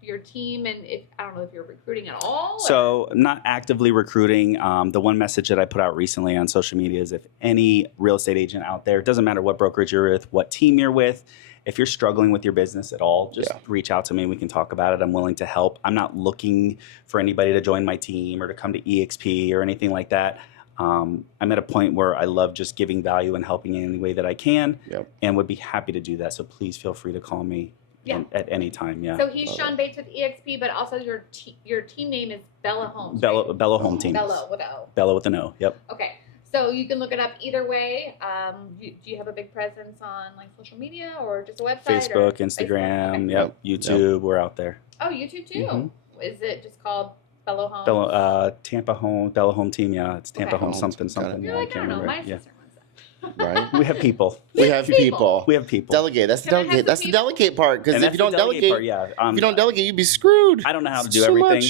your team and I don't know if you're recruiting at all. So, not actively recruiting. The one message that I put out recently on social media is if any real estate agent out there, it doesn't matter what brokerage you're with, what team you're with, if you're struggling with your business at all, just reach out to me. We can talk about it. I'm willing to help. I'm not looking for anybody to join my team or to come to EXP or anything like that. I'm at a point where I love just giving value and helping in any way that I can, and would be happy to do that. So please feel free to call me at any time. Yeah. So he's Sean Bates with EXP, but also your team name is Bella Homes. Bella Home Team. Bella with an O. Bella with an O. Yep. Okay. So you can look it up either way. Do you have a big presence on like social media or just a website? Facebook, Instagram, Facebook? YouTube. We're out there. Oh, YouTube too. Is it just called Bella Home? Tampa Home, Bella Home Team. Yeah, it's Tampa Home something. You're like, I don't know. My sister wants that. Right. We have people. We have people. We have people. Delegate. That's the delegate. That's the delegate part. Because if you don't delegate, if you don't delegate, you'd be screwed. I don't know how to do everything.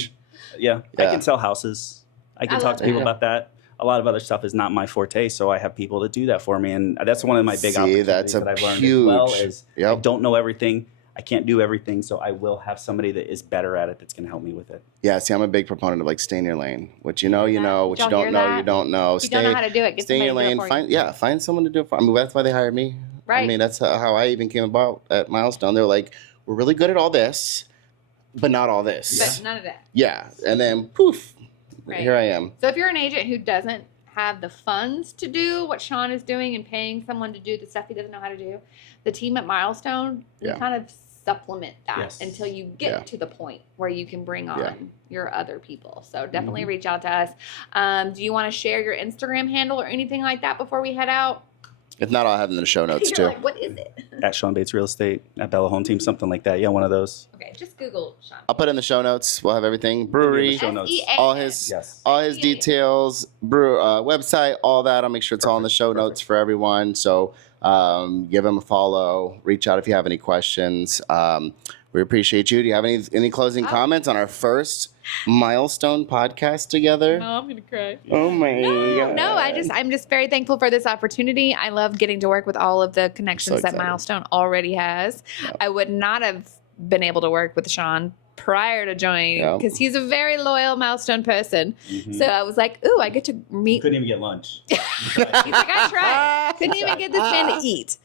Yeah. I can sell houses. I can talk to people about that. A lot of other stuff is not my forte, so I have people to do that for me, and that's one of my big opportunities that I've learned as well. Is I don't know everything. I can't do everything, so I will have somebody that is better at it that's going to help me with it. Yeah, see, I'm a big proponent of like stay in your lane. What you know, you know. What you don't know, you don't know. If you don't know how to do it, stay in your lane. Find someone to do it for. I mean, that's why they hired me. Right. I mean, that's how I even came about at Milestone. They're like, we're really good at all this, but not all this. But none of that. Yeah, and then poof, here I am. So if you're an agent who doesn't have the funds to do what Sean is doing and paying someone to do the stuff he doesn't know how to do, the team at Milestone, we kind of supplement that until you get to the point where you can bring on your other people. So definitely reach out to us. Do you want to share your Instagram handle or anything like that before we head out? If not, I'll have them in the show notes too. Like, what is it? At Sean Bates Real Estate, at Bella Home Team, something like that. Yeah, one of those. Okay, just Google Sean. I'll put it in the show notes. We'll have everything. Brewery, all his details, website, all that. I'll make sure it's all in the show notes for everyone. So give him a follow. Reach out if you have any questions. We appreciate you. Do you have any closing comments on our first Milestone podcast together? No, I'm gonna cry. Oh my God. No, I'm just very thankful for this opportunity. I love getting to work with all of the connections that Milestone already has. I would not have been able to work with Sean prior to joining because he's a very loyal Milestone person. So I was like, ooh, I get to meet. Couldn't even get lunch. He's like, I tried. Couldn't even get this man to eat.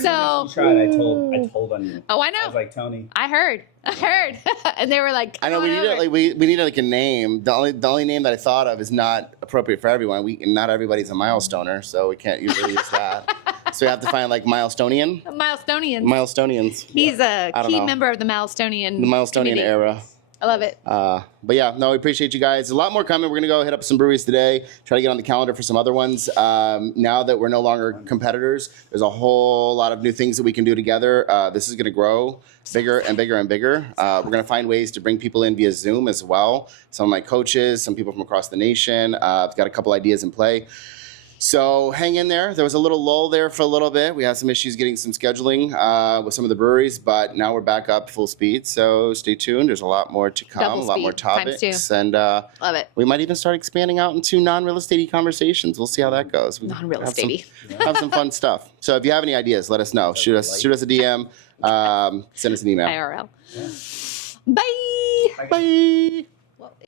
So you tried. I told on you. Oh, I know. I was like, Tony. I heard. And they were like, I know we needed like a name. The only name that I thought of is not appropriate for everyone. Not everybody's a Milestoner, so we can't usually use that. So we have to find like Milestonian. Milestonians. He's a key member of the Milestonian era. I love it. But yeah, no, we appreciate you guys. A lot more coming. We're going to go hit up some breweries today, try to get on the calendar for some other ones. Now that we're no longer competitors, there's a whole lot of new things that we can do together. This is going to grow bigger and bigger and bigger. We're going to find ways to bring people in via Zoom as well. Some of my coaches, some people from across the nation. I've got a couple ideas in play. So hang in there. There was a little lull there for a little bit. We had some issues getting some scheduling with some of the breweries, but now we're back up full speed. So stay tuned. There's a lot more to come, a lot more topics. And love it. We might even start expanding out into non-real estate conversations. We'll see how that goes. Non-real estate. Have some fun stuff. So if you have any ideas, let us know. Shoot us a DM. Send us an email. IRL. Bye. Bye.